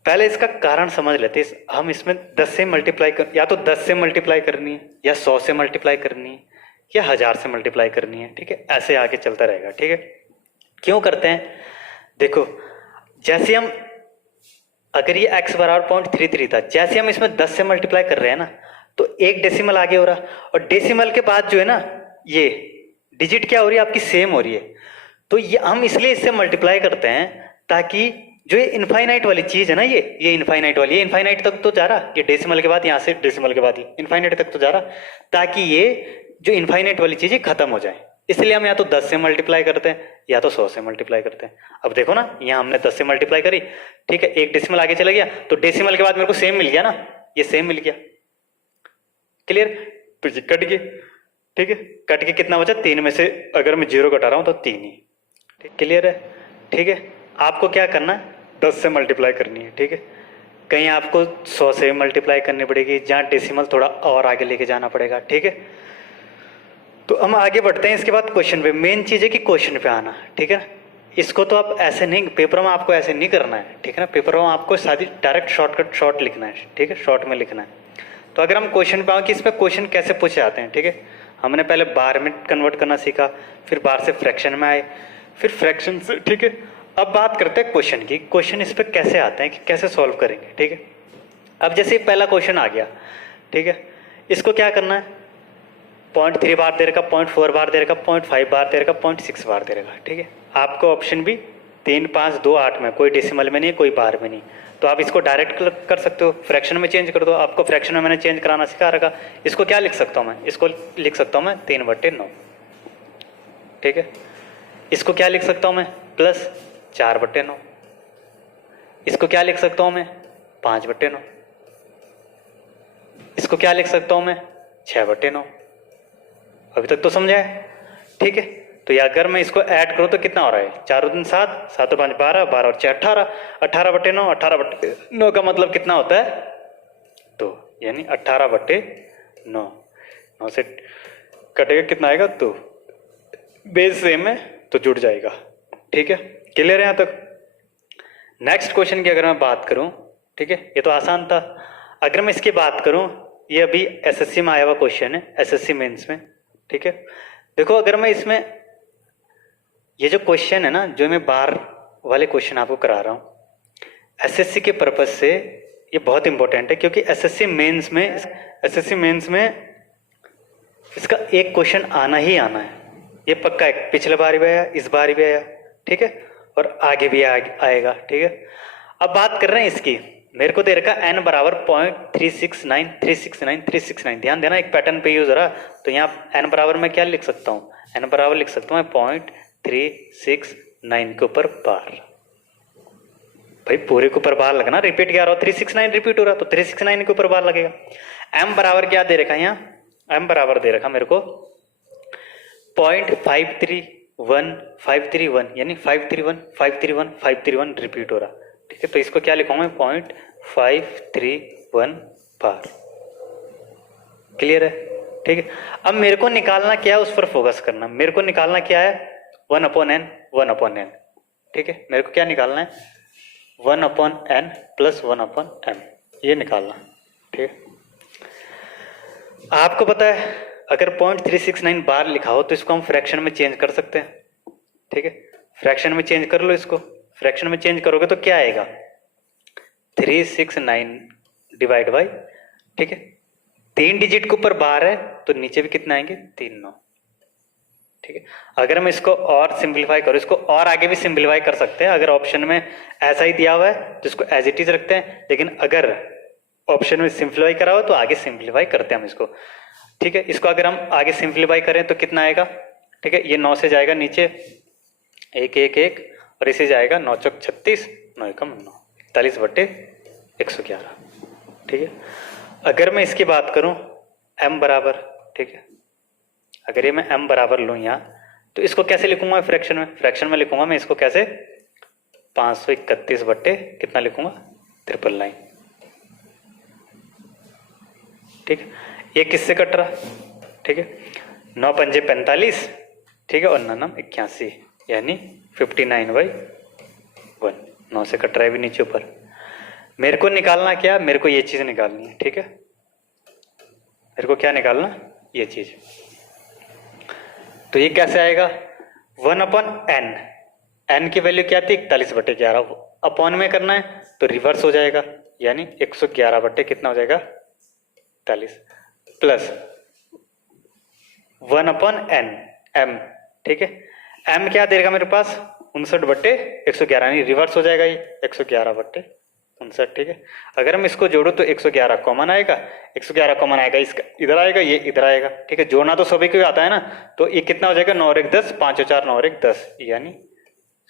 पहले इसका कारण समझ लेते, हम इसमें 10 से मल्टीप्लाई कर, या तो 10 से मल्टीप्लाई करनी है, या 100 से मल्टीप्लाई करनी है, या 1000 से मल्टीप्लाई करनी है, ठीक है, ऐसे आगे चलता रहेगा, ठीक है। क्यों करते हैं, देखो, जैसे हम, अगर ये x बराबर 0.33 था, जैसे हम इसमें 10 से मल्टीप्लाई कर रहे हैं ना, तो एक डेसिमल आगे हो रहा, और डेसिमल के बाद जो है ना, ये डिजिट क्या हो रही है आपकी, सेम हो रही है। तो ये हम इसलिए इससे मल्टीप्लाई करते हैं ताकि जो ये इनफाइनाइट वाली चीज है ना, ये इनफाइनाइट वाली, ये इनफाइनाइट तक तो जा रहा, ये डेसिमल के बाद, यहाँ से डेसिमल के बाद ही इनफाइनाइट तक तो जा रहा, ताकि ये जो इनफाइनाइट वाली चीज है खत्म हो जाए। इसलिए हम या तो 10 से मल्टीप्लाई करते हैं या तो 100 से मल्टीप्लाई करते हैं। अब देखो ना, यहाँ हमने 10 से मल्टीप्लाई करी, ठीक है, एक डेसिमल आगे चला गया, तो डेसिमल के बाद मेरे को सेम मिल गया ना, ये सेम मिल गया, क्लियर। तो ये कट गए, ठीक है, कट के कितना बचा, 3 में से अगर मैं 0 घटा रहा हूं तो 3 ही, ठीक, क्लियर है, ठीक है। आपको क्या करना है, 10 से मल्टीप्लाई करनी है, ठीक है। कहीं आपको 100 से मल्टीप्लाई करनी पड़ेगी, जहां डेसिमल थोड़ा और आगे लेके जाना पड़ेगा, ठीक है। तो हम आगे बढ़ते हैं, इसके बाद क्वेश्चन पे। मेन चीज है कि क्वेश्चन पे आना, ठीक है। इसको तो आप ऐसे नहीं, पेपर में आपको ऐसे नहीं करना है, ठीक है ना, पेपर में आपको शादी डायरेक्ट शॉर्टकट शॉर्ट लिखना है, ठीक है, शॉर्ट में लिखना है। तो अगर हम क्वेश्चन पे आओ कि इसमें क्वेश्चन कैसे पूछे जाते हैं, ठीक है, हमने पहले बार में कन्वर्ट करना सीखा, फिर बार से फ्रैक्शन में आए, फिर फ्रैक्शन से, ठीक है। अब बात करते हैं क्वेश्चन की, क्वेश्चन इस पे कैसे आते हैं, कि कैसे सॉल्व करेंगे, ठीक है। अब जैसे पहला क्वेश्चन आ गया, ठीक है, इसको क्या करना है, 0.3 बार दे रखा, 0.4 बार दे रखा, 0.5 बार दे रखा, 0.6 बार दे रखा, ठीक है। आपको ऑप्शन भी 3 5 2 8 में, कोई डेसिमल में नहीं, कोई बार में नहीं, तो आप इसको डायरेक्ट कर सकते हो, फ्रैक्शन में चेंज कर दो। आपको फ्रैक्शन में मैंने चेंज कराना सिखा रखा, इसको क्या लिख सकता हूँ मैं, इसको लिख सकता हूँ मैं 3/9, ठीक है। इसको क्या लिख सकता हूँ मैं, प्लस 4/9, इसको क्या लिख सकता हूँ मैं 5/9, इसको क्या लिख सकता हूँ मैं 6/9। अभी तक तो समझा है, ठीक है। तो या अगर मैं इसको ऐड करूं तो कितना हो रहा है, 4 दूनी 7, 7 और 5 12, 12 और 6 18, 18/9, 18/9 का मतलब कितना होता है, तो यानी 18/9, 9 से कटेगा कितना आएगा, तो बेस सेम है तो जुड़ जाएगा, ठीक है, क्लियर है यहाँ तक। नेक्स्ट क्वेश्चन की अगर मैं बात करूं, ठीक है, ये तो आसान था। अगर मैं इसकी बात करूं, ये अभी एसएससी में आया हुआ क्वेश्चन है, एसएससी मेंस में, ठीक है। देखो, अगर मैं इसमें ये जो क्वेश्चन है ना, जो मैं बार वाले क्वेश्चन आपको करा रहा हूं, एसएससी के पर्पज से ये बहुत इंपॉर्टेंट है, क्योंकि एसएससी मेंस में इसका एक क्वेश्चन आना ही आना है, ये पक्का है। पिछले बार भी आया, इस बार भी आया, ठीक है, और आगे भी आएगा, ठीक है। अब बात कर रहे हैं इसकी, मेरे को दे रखा n बराबर 0.369 ध्यान देना, एक पैटर्न पे यूज हो रहा। तो यहाँ n बराबर मैं क्या लिख सकता हूँ, n बराबर लिख सकता हूँ 0.369 के ऊपर बार। भाई पूरे के ऊपर बार लगना, रिपीट क्या रहा, 369 रिपीट हो रहा, तो 369 के ऊपर बार लगेगा। m बराबर क्या दे रखा है यहाँ, m बराबर दे रखा मेरे को 0.531 यानी 531 रिपीट हो रहा, ठीक है। तो इसको क्या लिखूंगा, 0.531 बार। क्लियर है, ठीक है। अब मेरे को निकालना क्या है, उस पर फोकस करना। मेरे को निकालना क्या है, 1/n, ठीक है। मेरे को क्या निकालना है, 1/n प्लस 1/m, ये निकालना, ठीक है। आपको पता है अगर 0.369 बार लिखा हो तो इसको हम फ्रैक्शन में चेंज कर सकते हैं, ठीक है। फ्रैक्शन में चेंज कर लो इसको, फ्रैक्शन में चेंज करोगे तो क्या आएगा, 369 डिवाइड बाई, ठीक है। 3 डिजिट के ऊपर बार है तो नीचे भी कितना आएंगे, 3 9, ठीक है। अगर मैं इसको और सिंप्लीफाई करूं, इसको और आगे भी सिंप्लीफाई कर सकते हैं। अगर ऑप्शन में ऐसा ही दिया हुआ है तो इसको एज इट इज रखते हैं, लेकिन अगर ऑप्शन में सिंप्लीफाई करा हो तो आगे सिंप्लीफाई करते हैं हम इसको, ठीक है। इसको अगर हम आगे सिंप्लीफाई करें तो कितना आएगा, ठीक है। ये 9 से जाएगा नीचे 1 1 1 और इसे जाएगा 9 चौक 36, 9 एकम 9, 41/111, ठीक है। अगर मैं इसकी बात करूं m बराबर, ठीक है, अगर ये मैं m बराबर लूं यहाँ, तो इसको कैसे लिखूंगा फ्रैक्शन में, फ्रैक्शन में लिखूंगा मैं इसको कैसे, 531 बट्टे कितना लिखूंगा, 999, ठीक है। ये किससे कट रहा, ठीक है, 9 पंजे 45, ठीक है, और 9 9 81 यानी 59/1, 9 से कट रहा है भी नीचे ऊपर। मेरे को निकालना क्या, मेरे को ये चीज निकालनी है, ठीक है। मेरे को क्या निकालना, ये चीज। तो ये कैसे आएगा, 1/n, n की वैल्यू क्या थी, 41/11, अपॉन में करना है तो रिवर्स हो जाएगा, यानी 111 बट्टे कितना हो जाएगा, 41, प्लस 1/n m, ठीक है। m क्या देगा मेरे पास, 59/111, यानी रिवर्स हो जाएगा ये 111/59, ठीक है। अगर हम इसको जोड़ो तो 111 कॉमन आएगा, 111 कॉमन आएगा, इसका इधर आएगा, ये इधर आएगा, ठीक है। जोड़ना तो सभी को आता है ना, तो ये कितना हो जाएगा, 9 और 1 10, 5 और 4 9 और 1 10 यानी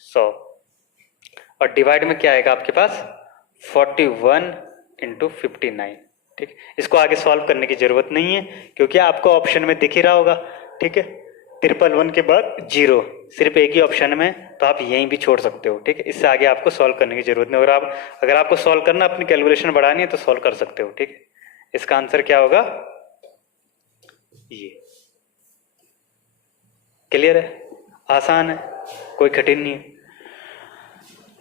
100, और डिवाइड में क्या आएगा आपके पास, 41 × 59, ठीक है। इसको आगे सॉल्व करने की जरूरत नहीं है क्योंकि आपको ऑप्शन में दिख ही रहा होगा, ठीक है। 1 के बाद 0 सिर्फ एक ही ऑप्शन में, तो आप यहीं भी छोड़ सकते हो, ठीक है। इससे आगे आपको सॉल्व करने की जरूरत नहीं। अगर आपको सॉल्व करना, अपनी कैलकुलेशन बढ़ानी है तो सॉल्व कर सकते हो, ठीक है। इसका आंसर क्या होगा, ये। क्लियर है, आसान है, कोई कठिन नहीं है।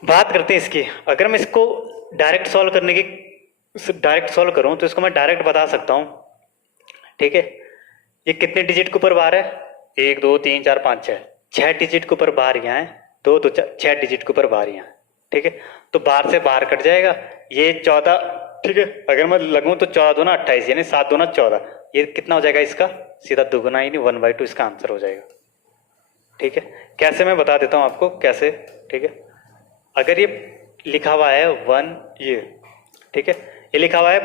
बात करते हैं इसकी। अगर मैं इसको डायरेक्ट सॉल्व करूं तो इसको मैं डायरेक्ट बता सकता हूं, ठीक है। ये कितने डिजिट के ऊपर बार है, 1 2 3 4 5 6 डिजिट के ऊपर बार यहाँ है, 2 तो 6 डिजिट के ऊपर बार यहाँ है, ठीक है। तो बार से बार कट जाएगा, ये 14, ठीक है। अगर मैं लगूं तो 14 दूना 28 यानी 7 दूना 14, ये कितना हो जाएगा इसका, सीधा दुगुना यानी 1/2 इसका आंसर हो जाएगा, ठीक है। कैसे मैं बता देता हूं आपको कैसे, ठीक है। अगर ये लिखा हुआ है 1, ये, ठीक है, ये लिखा हुआ है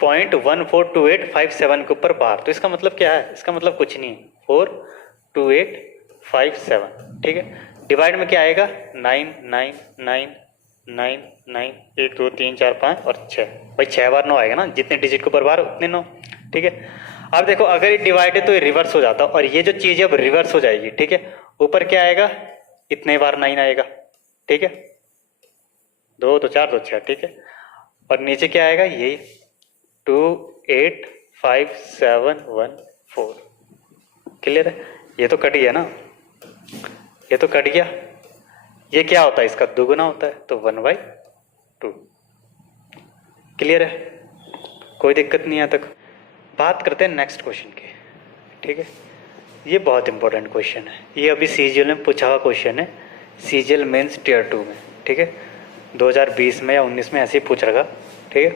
0.142857 के ऊपर बार, तो इसका मतलब क्या है, इसका मतलब कुछ नहीं है, 42857, ठीक है। डिवाइड में क्या आएगा, 9 9 9 9 9, 1 2 3 4 5 और 6, भाई 6 बार 9 आएगा ना, जितने डिजिट के ऊपर बार उतने 9, ठीक है। अब देखो अगर ये डिवाइड है तो ये रिवर्स हो जाता, और ये जो चीज है अब रिवर्स हो जाएगी, ठीक है। ऊपर क्या आएगा, इतने बार 9 आएगा, ठीक है, 2 तो 4 तो 6, ठीक है। और नीचे क्या आएगा, यही 28571 क्लियर है। ये तो कट गया ना, ये तो कट गया। ये क्या होता है, इसका दुगुना होता है, तो 1/2। क्लियर है, कोई दिक्कत नहीं है तक। बात करते हैं नेक्स्ट क्वेश्चन की, ठीक है। ये बहुत इंपॉर्टेंट क्वेश्चन है, ये अभी सीजीएल में पूछा हुआ क्वेश्चन है, सीजीएल मेंस टियर 2 में, ठीक है। 2020 में या 19 में ऐसे ही पूछ रखा, ठीक है।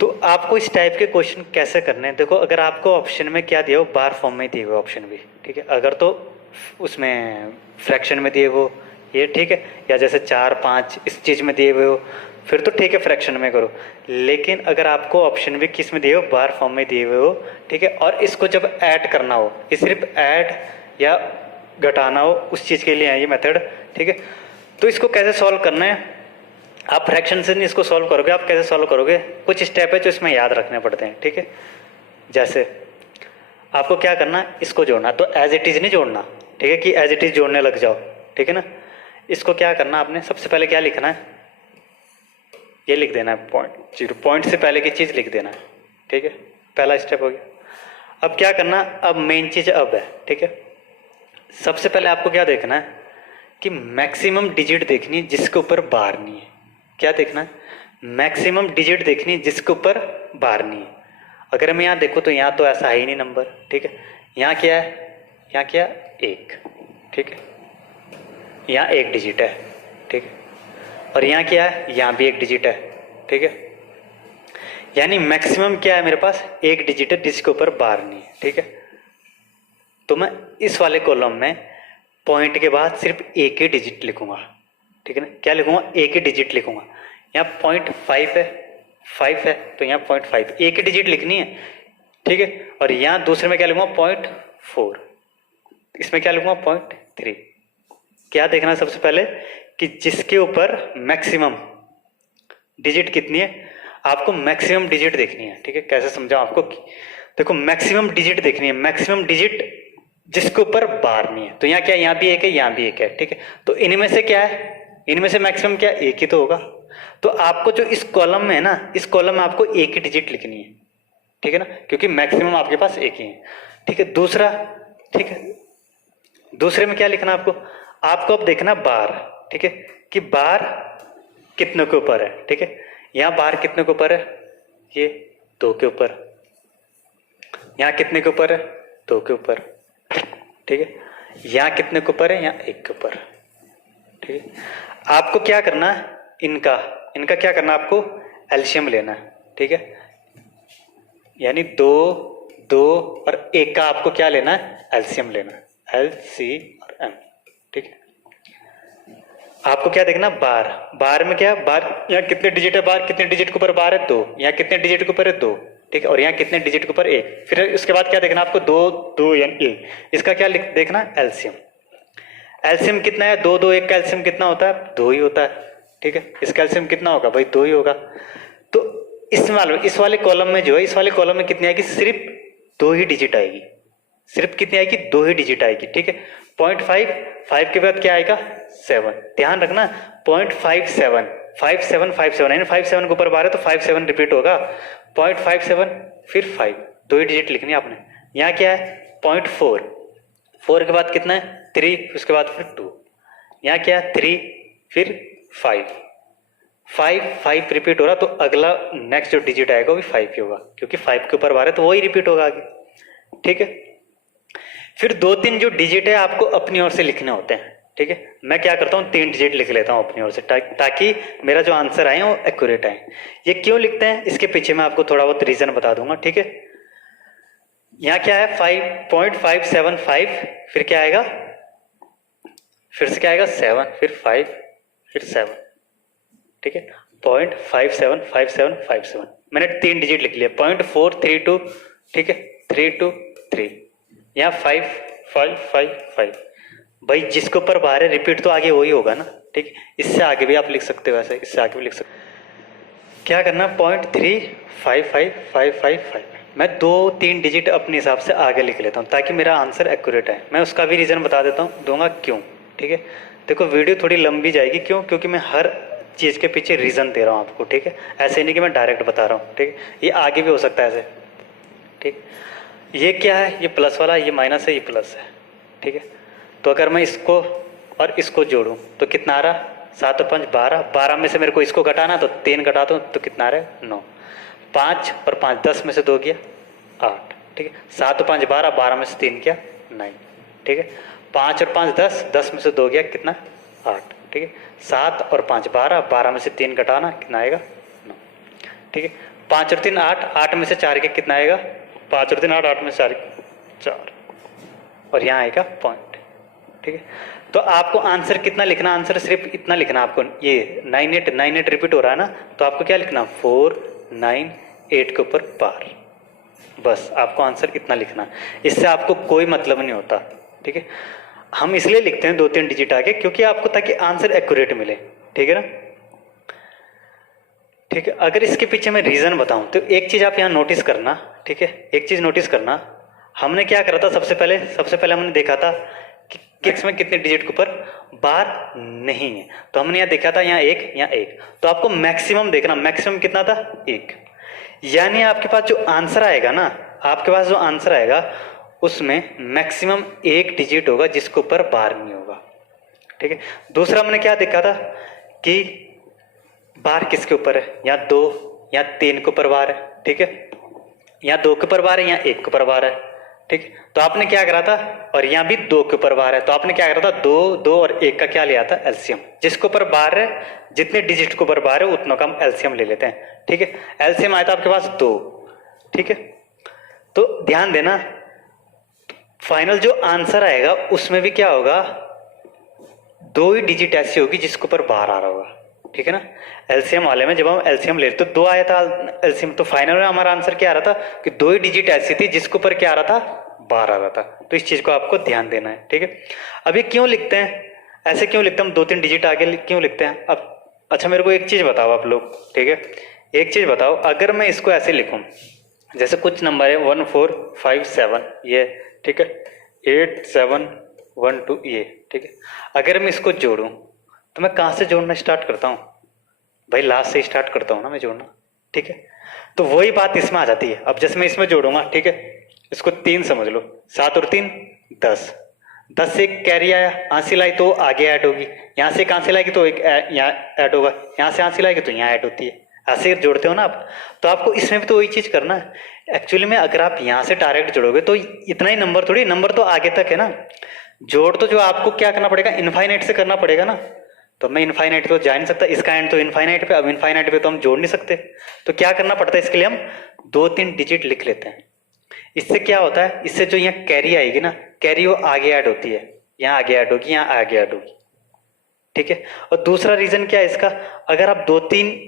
तो आपको इस टाइप के क्वेश्चन कैसे करने हैं, देखो अगर आपको ऑप्शन में क्या दिया हो, बार फॉर्म में दिए हुए ऑप्शन भी, ठीक है। अगर तो उसमें फ्रैक्शन में दिए हो ये, ठीक है, या जैसे 4 5 इस चीज़ में दिए हुए हो, फिर तो ठीक है फ्रैक्शन में करो। लेकिन अगर आपको ऑप्शन भी किस में दिए हो, बार फॉर्म में दिए हुए हो, ठीक है, और इसको जब ऐड करना हो, ये सिर्फ ऐड या घटाना हो, उस चीज़ के लिए है ये मेथड, ठीक है। तो इसको कैसे सॉल्व करना है, आप फ्रैक्शन से नहीं इसको सॉल्व करोगे, आप कैसे सॉल्व करोगे, कुछ स्टेप है जो इसमें याद रखने पड़ते हैं, ठीक है। जैसे आपको क्या करना, इसको जोड़ना, तो एज इट इज़ नहीं जोड़ना, ठीक है, कि एज इट इज़ जोड़ने लग जाओ, ठीक है ना। इसको क्या करना, आपने सबसे पहले क्या लिखना है, ये लिख देना है पॉइंट, 0 पॉइंट से पहले की चीज़ लिख देना है, ठीक है। पहला स्टेप हो गया। अब क्या करना, अब मेन चीज़ अब है, ठीक है। सबसे पहले आपको क्या देखना है कि मैक्सिमम डिजिट देखनी है जिसके ऊपर बार नहीं है। क्या देखना है, मैक्सिमम डिजिट देखनी है जिसके ऊपर बार नहीं है। अगर मैं यहाँ देखूँ तो यहाँ तो ऐसा है ही नहीं नंबर, ठीक है। यहाँ क्या है, यहाँ क्या, 1, ठीक है, यहाँ 1 डिजिट है, ठीक है, और यहाँ क्या है, यहाँ भी 1 डिजिट है, ठीक है। यानी मैक्सिमम क्या है मेरे पास, 1 डिजिट है जिसके ऊपर बार नहीं है, ठीक है। तो मैं इस वाले कॉलम में पॉइंट के बाद सिर्फ एक ही डिजिट लिखूंगा, ठीक है ना। क्या लिखूंगा, एक ही डिजिट लिखूंगा। यहाँ 0.5 है, 5 है, तो यहाँ 0.5 एक ही डिजिट लिखनी है, ठीक है। और यहाँ दूसरे में क्या लिखूंगा, 0.4, इसमें क्या लिखूंगा, 0.3। क्या देखना सबसे पहले कि जिसके ऊपर मैक्सिमम डिजिट कितनी है, आपको मैक्सिमम डिजिट देखनी है, ठीक है। कैसे समझाऊं आपको, देखो मैक्सिमम डिजिट देखनी है, मैक्सिमम डिजिट जिसके ऊपर बार नहीं है। तो यहाँ क्या, यहाँ भी 1 है, यहाँ भी 1 है, ठीक है। तो इनमें से क्या है, इनमें से मैक्सिमम क्या, 1 ही तो होगा। तो आपको जो इस कॉलम में है ना, इस कॉलम में आपको 1 ही डिजिट लिखनी है, ठीक है ना, क्योंकि मैक्सिमम आपके पास 1 ही है, ठीक है। दूसरा, ठीक है, दूसरे में क्या लिखना आपको, आपको अब देखना बार, ठीक है, कि बार कितने के ऊपर है, ठीक है। यहाँ बार कितने के ऊपर है, ये 2 के ऊपर। यहाँ कितने के ऊपर है, 2 के ऊपर, ठीक है। यहाँ कितने के ऊपर है, यहाँ 1 के ऊपर, ठीक है। आपको क्या करना है, इनका इनका क्या करना, आपको एलसीएम लेना है, ठीक है। यानी 2 2 और 1 का आपको क्या लेना है, एलसीएम लेना है, LCM, ठीक है। आपको क्या देखना, बार, बार में क्या, बार यहाँ कितने डिजिट है, बार कितने डिजिट के ऊपर बार है, 2, यहाँ कितने डिजिट के ऊपर है, 2, ठीक है, और यहाँ कितने डिजिट के ऊपर 1। फिर उसके बाद क्या देखना आपको, 2 2 यानी 1, इसका क्या देखना, एलसीएम। एलसीएम कितना है, 2 2 1 का एलसीएम कितना होता है, 2 ही होता है, ठीक है। इसका एलसीएम कितना होगा भाई, 2 ही होगा। तो इस वाले कॉलम में जो है, इस वाले कॉलम में कितनी आएगी, सिर्फ 2 ही डिजिट आएगी, सिर्फ कितनी आएगी, 2 ही डिजिट आएगी, ठीक है। 0.5, 5 के बाद क्या आएगा, 7, ध्यान रखना 0.57, 5757 यानी 57 के ऊपर बार है तो 57 रिपीट होगा, 0.57 फिर 5, 2 ही डिजिट लिखनी है आपने। यहाँ क्या है, 0.4, 4 के बाद कितना है, 3, उसके बाद फिर 2, यहाँ क्या है, 3 फिर 5, 5 रिपीट हो रहा, तो अगला नेक्स्ट जो डिजिट आएगा वो भी 5 ही होगा, क्योंकि 5 के ऊपर बार है तो वही रिपीट होगा आगे, ठीक है। फिर 2-3 जो डिजिट है आपको अपनी ओर से लिखने होते हैं, ठीक है। मैं क्या करता हूँ, 3 डिजिट लिख लेता हूँ अपनी ओर से, ताकि मेरा जो आंसर आए वो एक्यूरेट आए। ये क्यों लिखते हैं, इसके पीछे मैं आपको थोड़ा बहुत रीजन बता दूंगा, ठीक है। यहाँ क्या है, 5.575, फिर क्या आएगा, फिर से क्या आएगा, 7, फिर 5, फिर 7, ठीक है। 0.575757 मैंने 3 डिजिट लिख लिया, 0.432, ठीक है, 323, यहाँ 5 भाई जिसके ऊपर बाहर है रिपीट तो आगे वही होगा ना, ठीक है। इससे आगे भी आप लिख सकते हो, ऐसे इससे आगे भी लिख सकते हो। क्या करना, 0.355555, मैं 2-3 डिजिट अपने हिसाब से आगे लिख लेता हूँ ताकि मेरा आंसर एक्यूरेट है। मैं उसका भी रीज़न बता देता हूँ, दूंगा क्यों, ठीक है। देखो वीडियो थोड़ी लंबी जाएगी, क्यों, क्योंकि मैं हर चीज़ के पीछे रीज़न दे रहा हूँ आपको, ठीक है। ऐसे नहीं कि मैं डायरेक्ट बता रहा हूँ, ठीक है। ये आगे भी हो सकता है ऐसे, ठीक। ये क्या है, ये प्लस वाला, ये माइनस है, ये प्लस है, ठीक है। तो अगर मैं इसको और इसको जोड़ूं तो कितना आ रहा, 7 और 5 12, 12 में से मेरे को इसको घटाना, तो 3 घटा दूँ तो कितना आ रहा है, 9, 5 और 5 10 में से 2 गया 8, ठीक है। 7 और 5 12, 12 में से 3 गया 9, ठीक है। 5 और 5 10, 10 में से 2 गया कितना, 8, ठीक है, 7 और 5 12, 12 में से 3 घटाना कितना आएगा 9, ठीक है, 5 और 3 8, 8 में से 4 के कितना आएगा 5 और 3 8, 8 में से 4 4, और यहाँ आएगा पॉइंट, ठीक है। तो आपको आंसर कितना लिखना, आंसर सिर्फ इतना लिखना आपको, ये 98 रिपीट हो रहा है ना, तो आपको क्या लिखना 4 9 8 के ऊपर बार, बस आपको आंसर इतना लिखना, इससे आपको कोई मतलब नहीं होता, ठीक है। हम इसलिए लिखते हैं 2-3 डिजिट आगे, क्योंकि आपको ताकि आंसर एक्यूरेट मिले, ठीक है ना, ठीक है। अगर इसके पीछे मैं रीजन बताऊं तो एक चीज आप यहाँ नोटिस करना, ठीक है, एक चीज नोटिस करना, हमने क्या करा था सबसे पहले हमने देखा था कि किस में कितने डिजिट के ऊपर बार नहीं है, तो हमने यहाँ देखा था यहाँ एक, तो आपको मैक्सिमम देखना, मैक्सिमम कितना था 1, यानी आपके पास जो आंसर आएगा ना, आपके पास जो आंसर आएगा उसमें मैक्सिमम 1 डिजिट होगा जिसके ऊपर बार नहीं होगा, ठीक है। दूसरा हमने क्या देखा था कि बार किसके ऊपर है, या 2 या 3 के ऊपर बार है, ठीक है, या 2 के ऊपर बार है या 1 के ऊपर बार है, ठीक है। तो आपने क्या करा था, और यहाँ भी 2 के ऊपर बार है, तो आपने क्या करा था 2 और 1 का क्या लिया था एलसीएम, जिसके ऊपर बार है, जितने डिजिट के ऊपर बार है उतनों का हम एलसीएम ले लेते हैं, ठीक है। एलसीएम आया था आपके पास 2, ठीक है। तो ध्यान देना फाइनल जो आंसर आएगा उसमें भी क्या होगा, 2 ही डिजिट ऐसी होगी जिसके ऊपर बार आ रहा होगा, ठीक है ना। एलसीएम वाले में जब हम एलसीएम लेते तो 2 आया था एलसीएम, तो फाइनल में हमारा आंसर क्या आ रहा था कि 2 ही डिजिट ऐसी थी जिसके ऊपर क्या आ रहा था बार आ रहा था, तो इस चीज को आपको ध्यान देना है, ठीक है। अब ये क्यों लिखते हैं, ऐसे क्यों लिखते हैं हम 2-3 डिजिट आगे क्यों लिखते हैं। अब अच्छा मेरे को एक चीज बताओ आप लोग, ठीक है, एक चीज बताओ, अगर मैं इसको ऐसे लिखूं, जैसे कुछ नंबर है 1 4 5 7 ये, ठीक है, 8 7 1 2 ये, ठीक है। अगर मैं इसको जोड़ूं तो मैं कहाँ से जोड़ना स्टार्ट करता हूँ भाई, लास्ट से स्टार्ट करता हूँ ना मैं जोड़ना, ठीक है। तो वही बात इसमें आ जाती है। अब जैसे मैं इसमें जोड़ूंगा, ठीक है, इसको 3 समझ लो, 7 और 3 10, 10 से एक कैरी आया, आंसी लाई तो आगे ऐड होगी, यहाँ से एक आंसी लाएगी तो एक यहाँ ऐड होगा, यहाँ से आंसी लाएगी तो यहाँ ऐड होती है, ऐसे जोड़ते हो ना आप। तो आपको इसमें भी तो वही चीज करना है एक्चुअली में। अगर आप यहाँ से डायरेक्ट जोड़ोगे तो इतना ही नंबर थोड़ी, नंबर तो आगे तक है ना, जोड़ तो जो आपको क्या करना पड़ेगा इनफाइनाइट से करना पड़ेगा ना, तो मैं इनफाइनाइट पे तो जा नहीं सकता, इसका एंड तो इनफाइनाइट पे, अब इनफाइनाइट पे तो हम जोड़ नहीं सकते, तो क्या करना पड़ता है इसके लिए हम 2-3 डिजिट लिख लेते हैं। इससे क्या होता है, इससे जो यहाँ कैरी आएगी ना, कैरी वो आगे ऐड होती है, यहाँ आगे ऐड होगी, यहाँ आगे ऐड होगी, ठीक है। और दूसरा रीजन क्या है इसका, अगर आप 2-3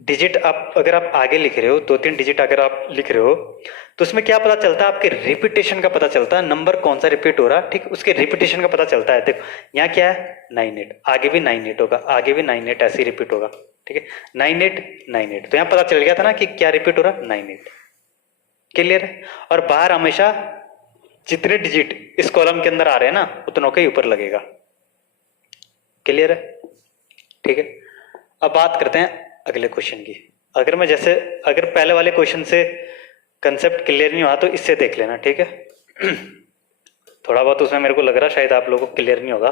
डिजिट अगर आप आगे लिख रहे हो, 2-3 डिजिट अगर आप लिख रहे हो तो उसमें क्या पता चलता है, आपके रिपीटेशन का पता चलता है, नंबर कौन सा रिपीट हो रहा है, ठीक, उसके रिपीटेशन का पता चलता है। देखो यहाँ क्या है 98, आगे भी 98 होगा, आगे भी 98 ऐसे रिपीट होगा, ठीक है, 98 तो यहाँ पता चल गया था ना कि क्या रिपीट हो रहा है 98, क्लियर है। और बाहर हमेशा जितने डिजिट इस कॉलम के अंदर आ रहे हैं ना उतनों के ऊपर लगेगा, क्लियर है, ठीक है। अब बात करते हैं अगले क्वेश्चन की। अगर पहले वाले क्वेश्चन से कंसेप्ट क्लियर नहीं हुआ तो इससे देख लेना, ठीक है। थोड़ा बहुत उसमें मेरे को लग रहा है शायद आप लोगों को क्लियर नहीं होगा।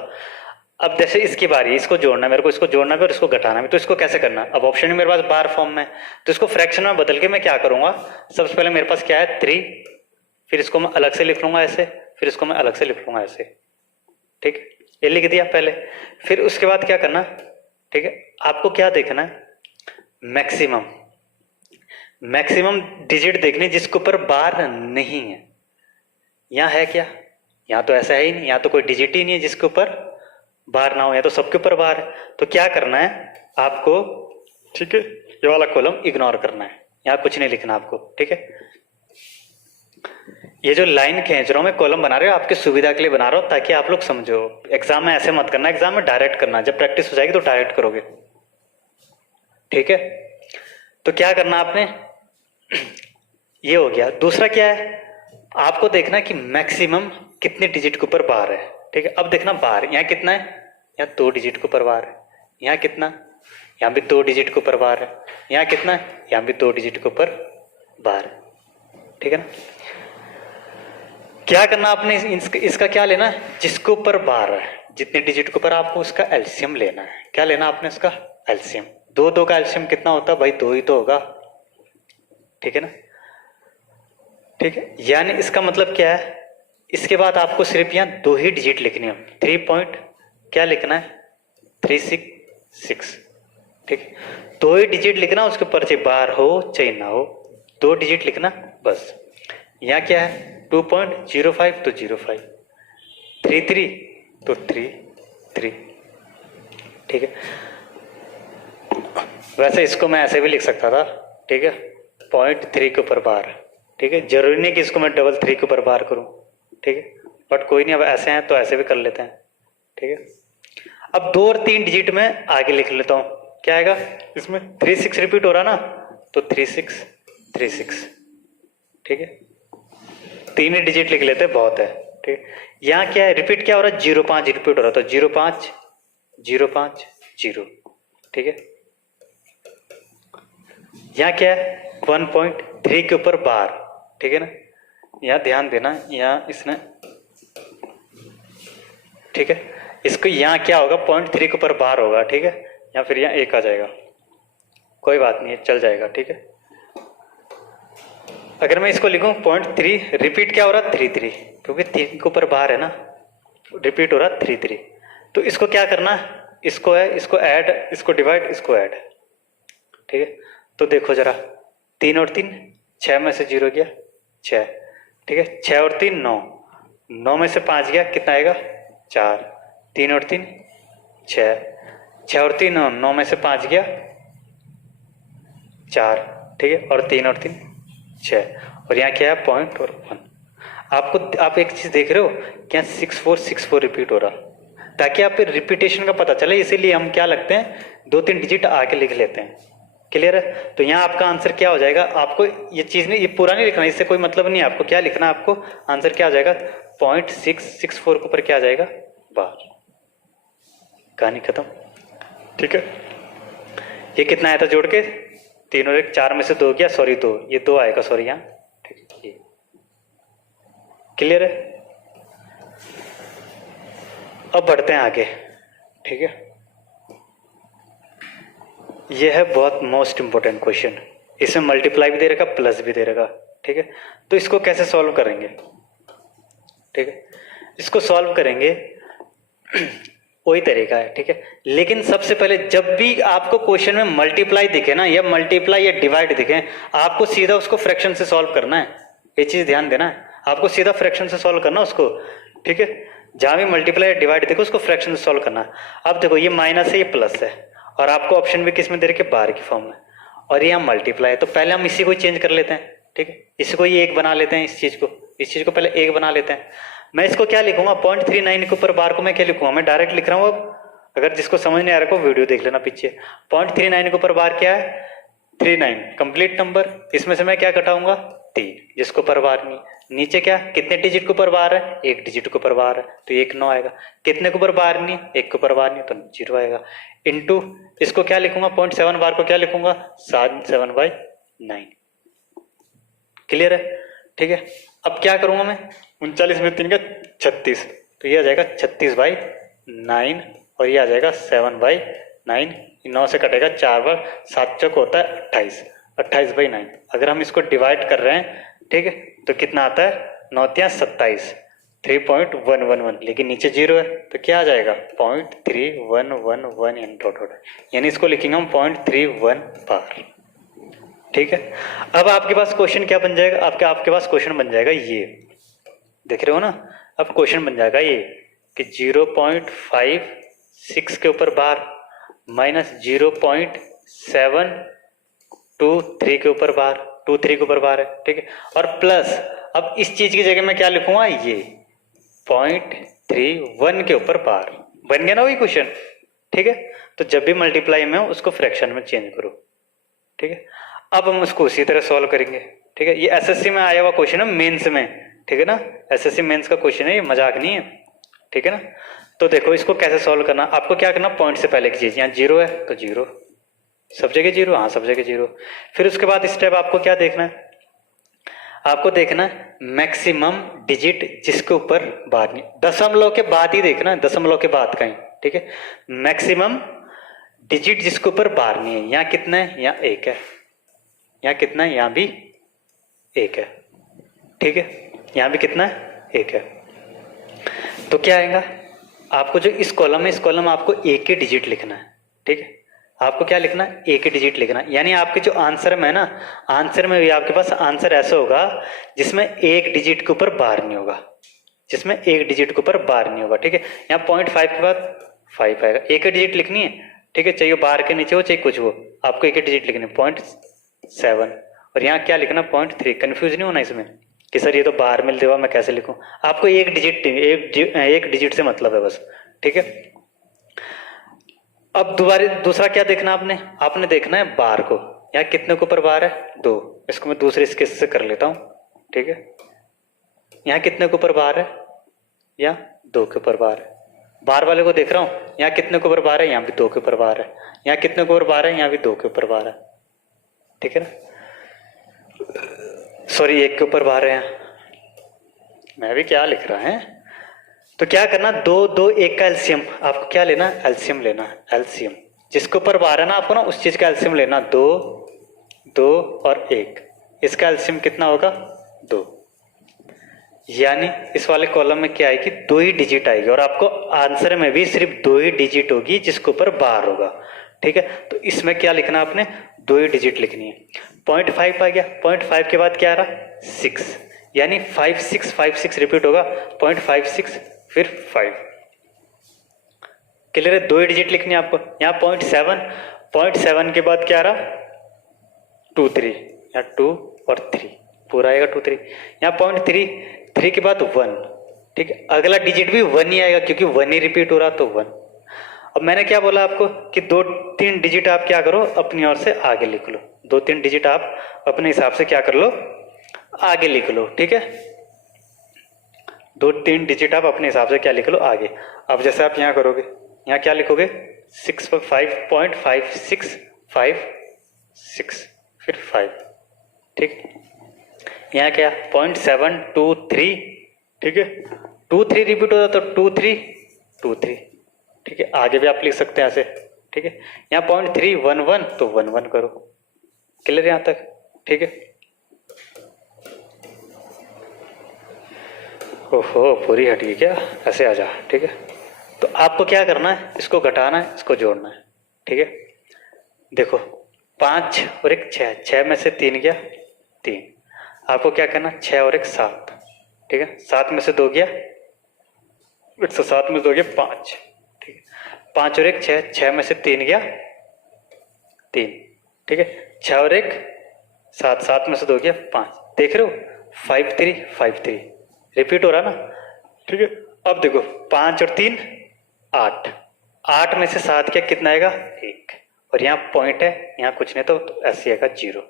अब जैसे इसकी बारी है, इसको जोड़ना मेरे को, इसको जोड़ना भी और इसको घटाना भी, तो इसको कैसे करना। अब ऑप्शन है मेरे पास बार फॉर्म में, तो इसको फ्रैक्शन में बदल के मैं क्या करूंगा, सबसे पहले मेरे पास क्या है 3, फिर इसको मैं अलग से लिख लूंगा ऐसे, फिर इसको मैं अलग से लिख लूंगा ऐसे, ठीक, ये लिख दिया पहले। फिर उसके बाद क्या करना, ठीक है, आपको क्या देखना है, मैक्सिमम डिजिट देखने जिसके ऊपर बार नहीं है। यहाँ है क्या, यहाँ तो ऐसा है ही नहीं, यहाँ तो कोई डिजिट ही नहीं है जिसके ऊपर बार ना हो, या तो सबके ऊपर बार है। तो क्या करना है आपको, ठीक है, ये वाला कॉलम इग्नोर करना है, यहाँ कुछ नहीं लिखना आपको, ठीक है। ये जो लाइन खींच रहा हूं मैं, कॉलम बना रहे हो आपकी सुविधा के लिए बना रहा हूं ताकि आप लोग समझो। एग्जाम में ऐसे मत करना, एग्जाम में डायरेक्ट करना, जब प्रैक्टिस हो जाएगी तो डायरेक्ट करोगे, ठीक है। तो क्या करना आपने, ये हो गया। दूसरा क्या है, आपको देखना कि मैक्सिमम कितने डिजिट के ऊपर बार है, ठीक है। अब देखना बार यहाँ कितना है, यहाँ 2 डिजिट के ऊपर बार है, यहाँ कितना, यहाँ भी 2 डिजिट के ऊपर बार है, यहाँ कितना है, यहाँ भी 2 डिजिट के ऊपर बार है, ठीक है ना। क्या करना आपने, इसका क्या लेना है, जिसके ऊपर बार है, जितने डिजिट के ऊपर आपको उसका एलसीएम लेना है। क्या लेना आपने उसका एलसीएम, 2 का एलसीएम कितना होता है भाई, 2 ही तो होगा, ठीक है ना, ठीक है। यानी इसका मतलब क्या है, इसके बाद आपको सिर्फ यहाँ 2 ही डिजिट लिखनी है, 3 पॉइंट क्या लिखना है 366, ठीक है। 2 ही डिजिट लिखना, उसके ऊपर चाहे बार हो चाहे ना हो, 2 डिजिट लिखना बस। यहाँ क्या है 2.05 तो 05, 33 तो 3, ठीक है। वैसे इसको मैं ऐसे भी लिख सकता था, ठीक है, 0.3 के ऊपर बार, ठीक है। जरूरी नहीं कि इसको मैं 3 के ऊपर बार करूं, ठीक है, बट कोई नहीं, अब ऐसे हैं तो ऐसे भी कर लेते हैं, ठीक है। अब 2 और 3 डिजिट में आगे लिख लेता हूं, क्या आएगा इसमें 36 रिपीट हो रहा ना, तो 3636, ठीक है। 3 ही डिजिट लिख लेते बहुत है, ठीक है। यहाँ क्या है रिपीट क्या हो रहा है 05 रिपीट हो रहा, तो 05 05 0, ठीक है। यहाँ क्या है 1.3 के ऊपर बार, ठीक है ना। यहाँ ध्यान देना, यहाँ इसने, ठीक है, इसको यहाँ क्या होगा 0.3 के ऊपर बार होगा, ठीक है, या फिर यहाँ 1 आ जाएगा, कोई बात नहीं है, चल जाएगा, ठीक है। अगर मैं इसको लिखूं 0.3 रिपीट क्या हो रहा 33, क्योंकि 3 के ऊपर बार है ना, रिपीट हो रहा 33, तो इसको क्या करना है, इसको है, इसको ऐड, इसको डिवाइड, इसको ऐड, ठीक है। तो देखो जरा 3 और 3 6 में से 0 गया 6, ठीक है। 6 और 3 9, 9 में से 5 गया कितना आएगा 4, 3 और 3 6, 6 और 3 9 में से 5 गया 4, ठीक है, और 3 और 3 6, और यहाँ क्या है पॉइंट और 1। आपको, आप एक चीज देख रहे हो क्या 6464 रिपीट हो रहा, ताकि आप रिपीटेशन का पता चले, इसीलिए हम क्या लगते हैं 2-3 डिजिट आगे लिख लेते हैं, क्लियर है। तो यहाँ आपका आंसर क्या हो जाएगा, आपको ये चीज नहीं, ये पूरा नहीं लिखना, इससे कोई मतलब नहीं है, आपको क्या लिखना है, आपको आंसर क्या आ जाएगा 0.664 के ऊपर क्या आ जाएगा बार, कहानी खत्म, ठीक है। ये कितना आया था जोड़ के 3 और 1 4 में से 2 गया, सॉरी 2, ये 2 आएगा, सॉरी यहाँ, ठीक है, ये क्लियर है। अब बढ़ते हैं आगे, ठीक है। ये है बहुत मोस्ट इंपॉर्टेंट क्वेश्चन, इसमें मल्टीप्लाई भी दे रखा प्लस भी दे रखा, ठीक है। तो इसको कैसे सॉल्व करेंगे, ठीक है, इसको सॉल्व करेंगे वही तरीका है, ठीक है। लेकिन सबसे पहले जब भी आपको क्वेश्चन में मल्टीप्लाई दिखे ना, या मल्टीप्लाई या डिवाइड दिखे, आपको सीधा उसको फ्रैक्शन से सॉल्व करना है, ये चीज ध्यान देना है, आपको सीधा फ्रैक्शन से सॉल्व करना उसको, ठीक है। जहां भी मल्टीप्लाई या डिवाइड देखो उसको फ्रैक्शन से सॉल्व करना। अब देखो ये माइनस है, ये प्लस है, और आपको ऑप्शन भी किस में दे रखे बार की फॉर्म में, और ये हम मल्टीप्लाई है, तो पहले हम इसी को चेंज कर लेते हैं, ठीक है। इसको ये 1 बना लेते हैं, इस चीज को पहले 1 बना लेते हैं। मैं इसको क्या लिखूंगा 0.39 के ऊपर बार को मैं क्या लिखूंगा, मैं डायरेक्ट लिख रहा हूँ। अब अगर जिसको समझ नहीं आ रहा को वीडियो देख लेना पीछे। 0.39 के ऊपर बार क्या है 39 कंप्लीट नंबर, इसमें से मैं क्या घटाऊंगा 3, जिसको ऊपर बार नहीं। नीचे क्या कितने डिजिट के ऊपर बार है 1 डिजिट के ऊपर बार है, तो 1 9 आएगा। कितने के ऊपर बार नहीं 1 के ऊपर बार नहीं, तो 0 आएगा। इंटू इसको क्या लिखूंगा 0.7 बार को क्या लिखूंगा 7/9, क्लियर है, ठीक है। अब क्या करूंगा मैं 39 में 3 का 36, तो ये आ जाएगा 36/9, और ये आ जाएगा 7/9, 9 से कटेगा 4 बार, 7 चौक होता है 28, 28/9। अगर हम इसको डिवाइड कर रहे हैं, ठीक है, तो कितना आता है 9 × 27, 3.111, लेकिन नीचे 0 है, तो क्या आ जाएगा 0.3111 डॉट, यानी इसको लिखेंगे हम 0.31 बार, ठीक है। अब आपके पास क्वेश्चन क्या बन जाएगा, आपके पास क्वेश्चन बन जाएगा ये, देख रहे हो ना। अब क्वेश्चन बन जाएगा ये कि 0.56 के ऊपर बार माइनस 0.723 के ऊपर बार, 23 के ऊपर बार है, ठीक है, और प्लस अब इस चीज की जगह मैं क्या लिखूंगा ये 0.31 के ऊपर बार। बन गया ना वही क्वेश्चन, ठीक है। तो जब भी मल्टीप्लाई में हो उसको फ्रैक्शन में चेंज करो, ठीक है। अब हम उसको उसी तरह सॉल्व करेंगे, ठीक है। ये एसएससी में आया हुआ क्वेश्चन है मेंस में, ठीक है ना, एसएससी मेंस का क्वेश्चन है, ये मजाक नहीं है, ठीक है ना। तो देखो इसको कैसे सॉल्व करना, आपको क्या करना पॉइंट से पहले की चीज, यहाँ 0 है तो 0, सब जगह 0, हाँ सब जगह 0। फिर उसके बाद स्टेप आपको क्या देखना है, आपको देखना है मैक्सिमम डिजिट जिसके ऊपर बार नहीं, दशमलव के बाद ही देखना है, दशमलव के बाद कहीं, ठीक है। मैक्सिमम डिजिट जिसके ऊपर बार नहीं है, यहाँ कितना है, यहाँ 1 है, यहाँ कितना है, यहाँ भी 1 है, ठीक है, यहाँ भी कितना है 1 है। तो क्या आएगा आपको जो इस कॉलम है, इस कॉलम में आपको एक ही डिजिट लिखना है, ठीक है। आपको क्या लिखना है? एक ही डिजिट लिखना है। यानी आपके जो आंसर में है ना, आंसर में भी आपके पास आंसर ऐसा होगा जिसमें एक डिजिट के ऊपर बार नहीं होगा, जिसमें एक डिजिट के ऊपर बार नहीं होगा, ठीक है। यहाँ 0.5 के बाद 5 आएगा, एक ही डिजिट लिखनी है, ठीक है। चाहिए बार के नीचे हो चाहे कुछ हो, आपको एक ही डिजिट लिखनी है, 0.7। और यहाँ क्या लिखना? 0.3। कंफ्यूज नहीं होना इसमें कि सर ये तो बार मिल देगा, मैं कैसे लिखूं। आपको एक डिजिट से मतलब है बस, ठीक है। अब दूसरा क्या देखना आपने देखना है बार को। यहाँ कितने के ऊपर बार है? 2। इसको मैं दूसरे स्केच से कर लेता हूं, ठीक है। यहाँ कितने के ऊपर बार है? यहाँ 2 के ऊपर बार है। बार वाले को देख रहा हूँ, यहाँ कितने के ऊपर बार है? यहाँ भी 2 के ऊपर बार है। यहाँ कितने के ऊपर बार है? यहाँ भी 2 के ऊपर बार है, ठीक है ना। सॉरी, 1 के ऊपर बार है। यहाँ मैं भी क्या लिख रहा है। तो क्या करना? 2 2 1 का एलसीएम आपको क्या लेना? एलसीएम लेना, एलसीएम। जिसके ऊपर बार है ना, आपको ना उस चीज का एलसीएम लेना। 2 2 और 1, इसका एलसीएम कितना होगा? 2। यानी इस वाले कॉलम में क्या आएगी? 2 ही डिजिट आएगी, और आपको आंसर में भी सिर्फ 2 ही डिजिट होगी जिसके ऊपर बार होगा, ठीक है। तो इसमें क्या लिखना आपने? 2 ही डिजिट लिखनी है। 0.5 आ गया, 0.5 के बाद क्या आ रहा? 6। यानी 5 6 5 6 रिपीट होगा, 0.56 फिर 5। क्लियर है? 2 ही डिजिट लिखनी है आपको। यहाँ 0.7 के बाद क्या आ रहा? 2 3, यहाँ 2 और 3 पूरा आएगा 2 3। यहाँ 0.3 के बाद 1, ठीक है। अगला डिजिट भी 1 ही आएगा क्योंकि 1 ही रिपीट हो रहा, तो 1। अब मैंने क्या बोला आपको कि 2-3 डिजिट आप क्या करो? अपनी ओर से आगे लिख लो। 2-3 डिजिट आप अपने हिसाब से क्या कर लो? आगे लिख लो, ठीक है। 2-3 डिजिट आप अपने हिसाब से क्या लिख लो? आगे। अब जैसे आप यहाँ करोगे, यहाँ क्या लिखोगे? 5.56 फिर 5, ठीक। यहाँ क्या? 0.723, ठीक है। 2 3 रिपीट होता तो 2 3 2 3, ठीक है। आगे भी आप लिख सकते हैं ऐसे, ठीक है। यहाँ 0.311 तो 1 1 करो। क्लियर यहाँ तक? ठीक है। ओहो, पूरी हट गई क्या? ऐसे आ जा, ठीक है। तो आपको क्या करना है? इसको घटाना है, इसको जोड़ना है, ठीक है। देखो 5 और 1 6, 6 में से 3 गया 3। आपको क्या करना? 6 और 1 7, ठीक है। 7 में से 2 गया 7 में से 2 गया 5, ठीक है। 5 और 1 6, 6 में से 3 गया 3, ठीक है। 6 और 1 7, 7 में से 2 गया 5। देख रहे हो? 5 3 5 3 रिपीट हो रहा ना, ठीक है। अब देखो 5 और 3 8, 8 में से 7 क्या कितना आएगा? 1। और यहाँ पॉइंट है, यहाँ कुछ नहीं, तो ऐसे आएगा 0।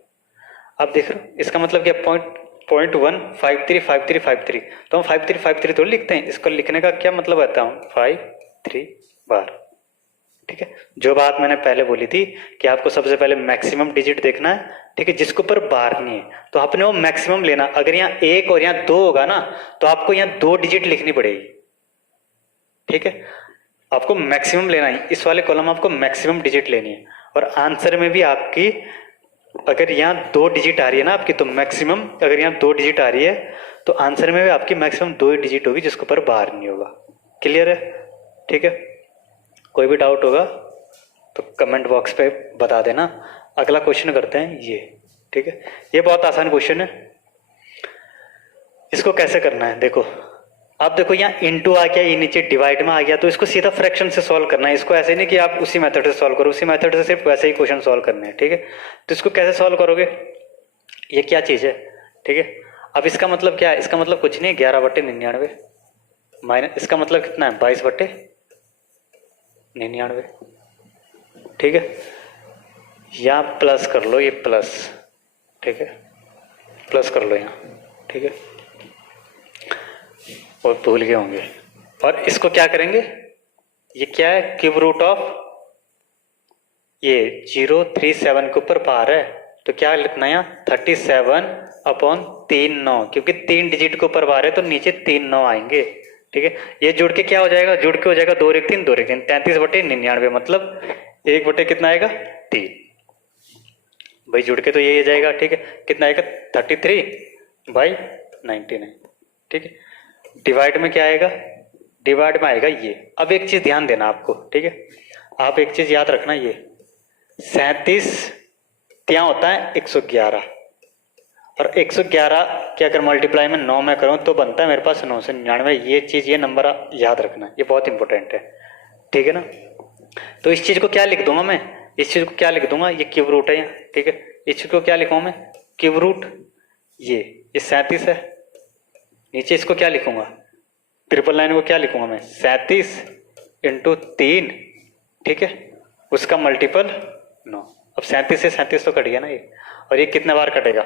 अब देख रहे हो? इसका मतलब क्या? 0.1 5 3 5 3 5 3। तो हम 5 3 5 3 थोड़ी लिखते हैं, इसको लिखने का क्या मतलब आता हूँ? 5 3 बार, ठीक है। जो बात मैंने पहले बोली थी कि आपको सबसे पहले मैक्सिमम डिजिट देखना है, ठीक है, जिसके ऊपर बार नहीं है, तो आपने वो मैक्सिमम लेना। अगर यहाँ 1 और यहाँ 2 होगा ना, तो आपको यहाँ 2 डिजिट लिखनी पड़ेगी, ठीक है। आपको मैक्सिमम लेना है, इस वाले कॉलम में आपको मैक्सिमम डिजिट लेनी है। और आंसर में भी आपकी अगर यहाँ 2 डिजिट आ रही है ना आपकी, तो मैक्सिमम अगर यहाँ 2 डिजिट आ रही है तो आंसर में भी आपकी मैक्सिमम 2 ही डिजिट होगी जिसके ऊपर बार नहीं होगा। क्लियर है? ठीक है। कोई भी डाउट होगा तो कमेंट बॉक्स पे बता देना। अगला क्वेश्चन करते हैं ये, ठीक है। ये बहुत आसान क्वेश्चन है। इसको कैसे करना है देखो, आप देखो यहाँ इनटू आ गया, ये नीचे डिवाइड में आ गया, तो इसको सीधा फ्रैक्शन से सॉल्व करना है। इसको ऐसे नहीं कि आप उसी मेथड से सॉल्व करो, उसी मेथड से सिर्फ वैसे ही क्वेश्चन सॉल्व करने हैं, ठीक है। तो इसको कैसे सॉल्व करोगे? ये क्या चीज है, ठीक है। अब इसका मतलब क्या है? इसका मतलब कुछ नहीं, 11/99 माइनस, इसका मतलब कितना है? 22/99, ठीक है। यहाँ प्लस कर लो, ये प्लस, ठीक है, प्लस कर लो यहाँ, ठीक है। और भूल गए होंगे। और इसको क्या करेंगे? ये क्या है? क्यूब रूट ऑफ ये 037 के ऊपर बार है, तो क्या लिखना है यहाँ? 37/3/9, क्योंकि 3 डिजिट के ऊपर बार है तो नीचे 3 9 आएंगे, ठीक है। ये जुड़ के क्या हो जाएगा? जुड़ के हो जाएगा 2 1 3 2 1 3, 33/99, मतलब 1 बटे कितना आएगा? 3। भाई जुड़ के तो ये जाएगा, ठीक है। कितना आएगा? 33/99, ठीक है। डिवाइड में क्या आएगा? डिवाइड में आएगा ये। अब एक चीज ध्यान देना आपको, ठीक है, आप एक चीज याद रखना, ये 37 ત્યાં होता है 111, और 111 के अगर मल्टीप्लाई में 9 में करूं तो बनता है मेरे पास 999। ये चीज, ये नंबर याद रखना, ये बहुत इंपॉर्टेंट है, ठीक है ना। तो इस चीज को क्या लिख दूंगा मैं, इस चीज को क्या लिख दूंगा, ये क्यूब रूट है यहाँ, ठीक है। इस चीज को क्या लिखूंगा मैं, क्यूब रूट, ये 37 है। नीचे इसको क्या लिखूंगा, ट्रिपल लाइन को क्या लिखूंगा मैं, 37 इंटू 3, ठीक है, उसका मल्टीपल 9। अब 37 से 37 तो कट गया ना ये, और ये कितने बार कटेगा,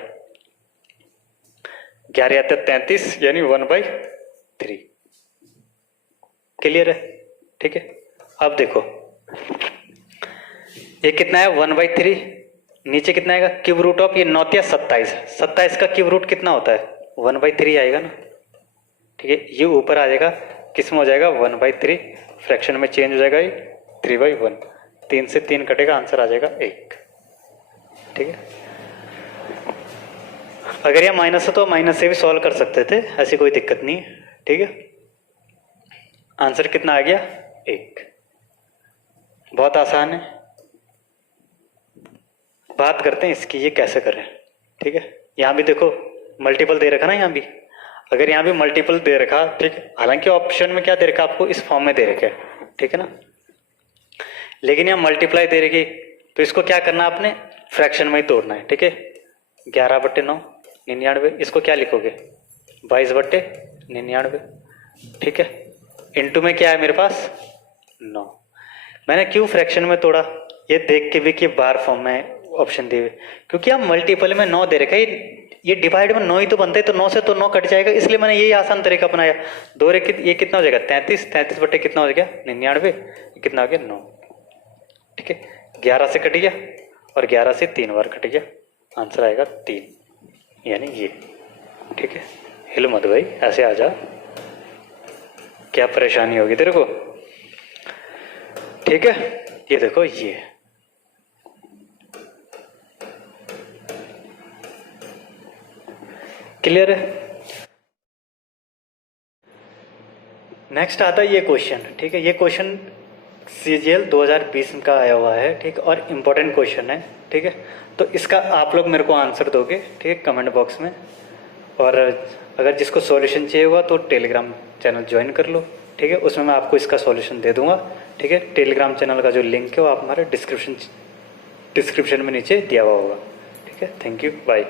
11 आता 33, यानी 1/3। क्लियर है, ठीक है। अब देखो ये कितना है, 1/3, नीचे कितना आएगा, क्यूब रूट ऑफ, ये 9 या 27, 27 का क्यूब रूट कितना होता है, 1/3 आएगा ना, ठीक है। ये ऊपर आ जाएगा, किस में हो जाएगा, 1/3, फ्रैक्शन में चेंज हो जाएगा ये 3/1, 3 से 3 कटेगा, आंसर आ जाएगा 1, ठीक है। अगर यह माइनस है तो माइनस से भी सॉल्व कर सकते थे, ऐसी कोई दिक्कत नहीं है, ठीक है। आंसर कितना आ गया, 1। बहुत आसान है। बात करते हैं इसकी, ये कैसे करें, ठीक है। यहाँ भी देखो मल्टीपल दे रखा ना, यहाँ भी, अगर यहाँ भी मल्टीपल दे रखा, ठीक है, हालांकि ऑप्शन में क्या दे रखा आपको, इस फॉर्म में दे रखे, ठीक है ना, लेकिन यहाँ मल्टीप्लाई दे रखी, तो इसको क्या करना आपने, फ्रैक्शन में ही तोड़ना है, ठीक है। 11/9 99, इसको क्या लिखोगे, 22/99, ठीक है। इनटू में क्या है मेरे पास, 9। मैंने क्यों फ्रैक्शन में तोड़ा, ये देख के भी कि बार फॉर्म में ऑप्शन दिए, क्योंकि आप मल्टीपल में 9 दे रखा है, ये डिवाइड में 9 ही तो बनते हैं, तो 9 से तो 9 कट जाएगा, इसलिए मैंने यही आसान तरीका अपनाया। दो रे ये कितना हो जाएगा, 33, 33 बटे कितना हो गया, 99, कितना हो गया, 9, ठीक है। 11 से कट गया, और 11 से 3 बार कट गया, आंसर आएगा 3, यानी ये, ठीक है। हिल मत भाई, ऐसे आ जा, क्या परेशानी होगी तेरे को, ठीक है। ये देखो, ये क्लियर है। नेक्स्ट आता है ये क्वेश्चन, ठीक है। ये क्वेश्चन CGL 2020 का आया हुआ है, ठीक, और इम्पोर्टेंट क्वेश्चन है, ठीक है। तो इसका आप लोग मेरे को आंसर दोगे, ठीक है, कमेंट बॉक्स में, और अगर जिसको सॉल्यूशन चाहिए हुआ तो टेलीग्राम चैनल ज्वाइन कर लो, ठीक है, उसमें मैं आपको इसका सॉल्यूशन दे दूंगा, ठीक है। टेलीग्राम चैनल का जो लिंक है वो आप हमारे डिस्क्रिप्शन में नीचे दिया हुआ होगा, ठीक है। Thank you, bye.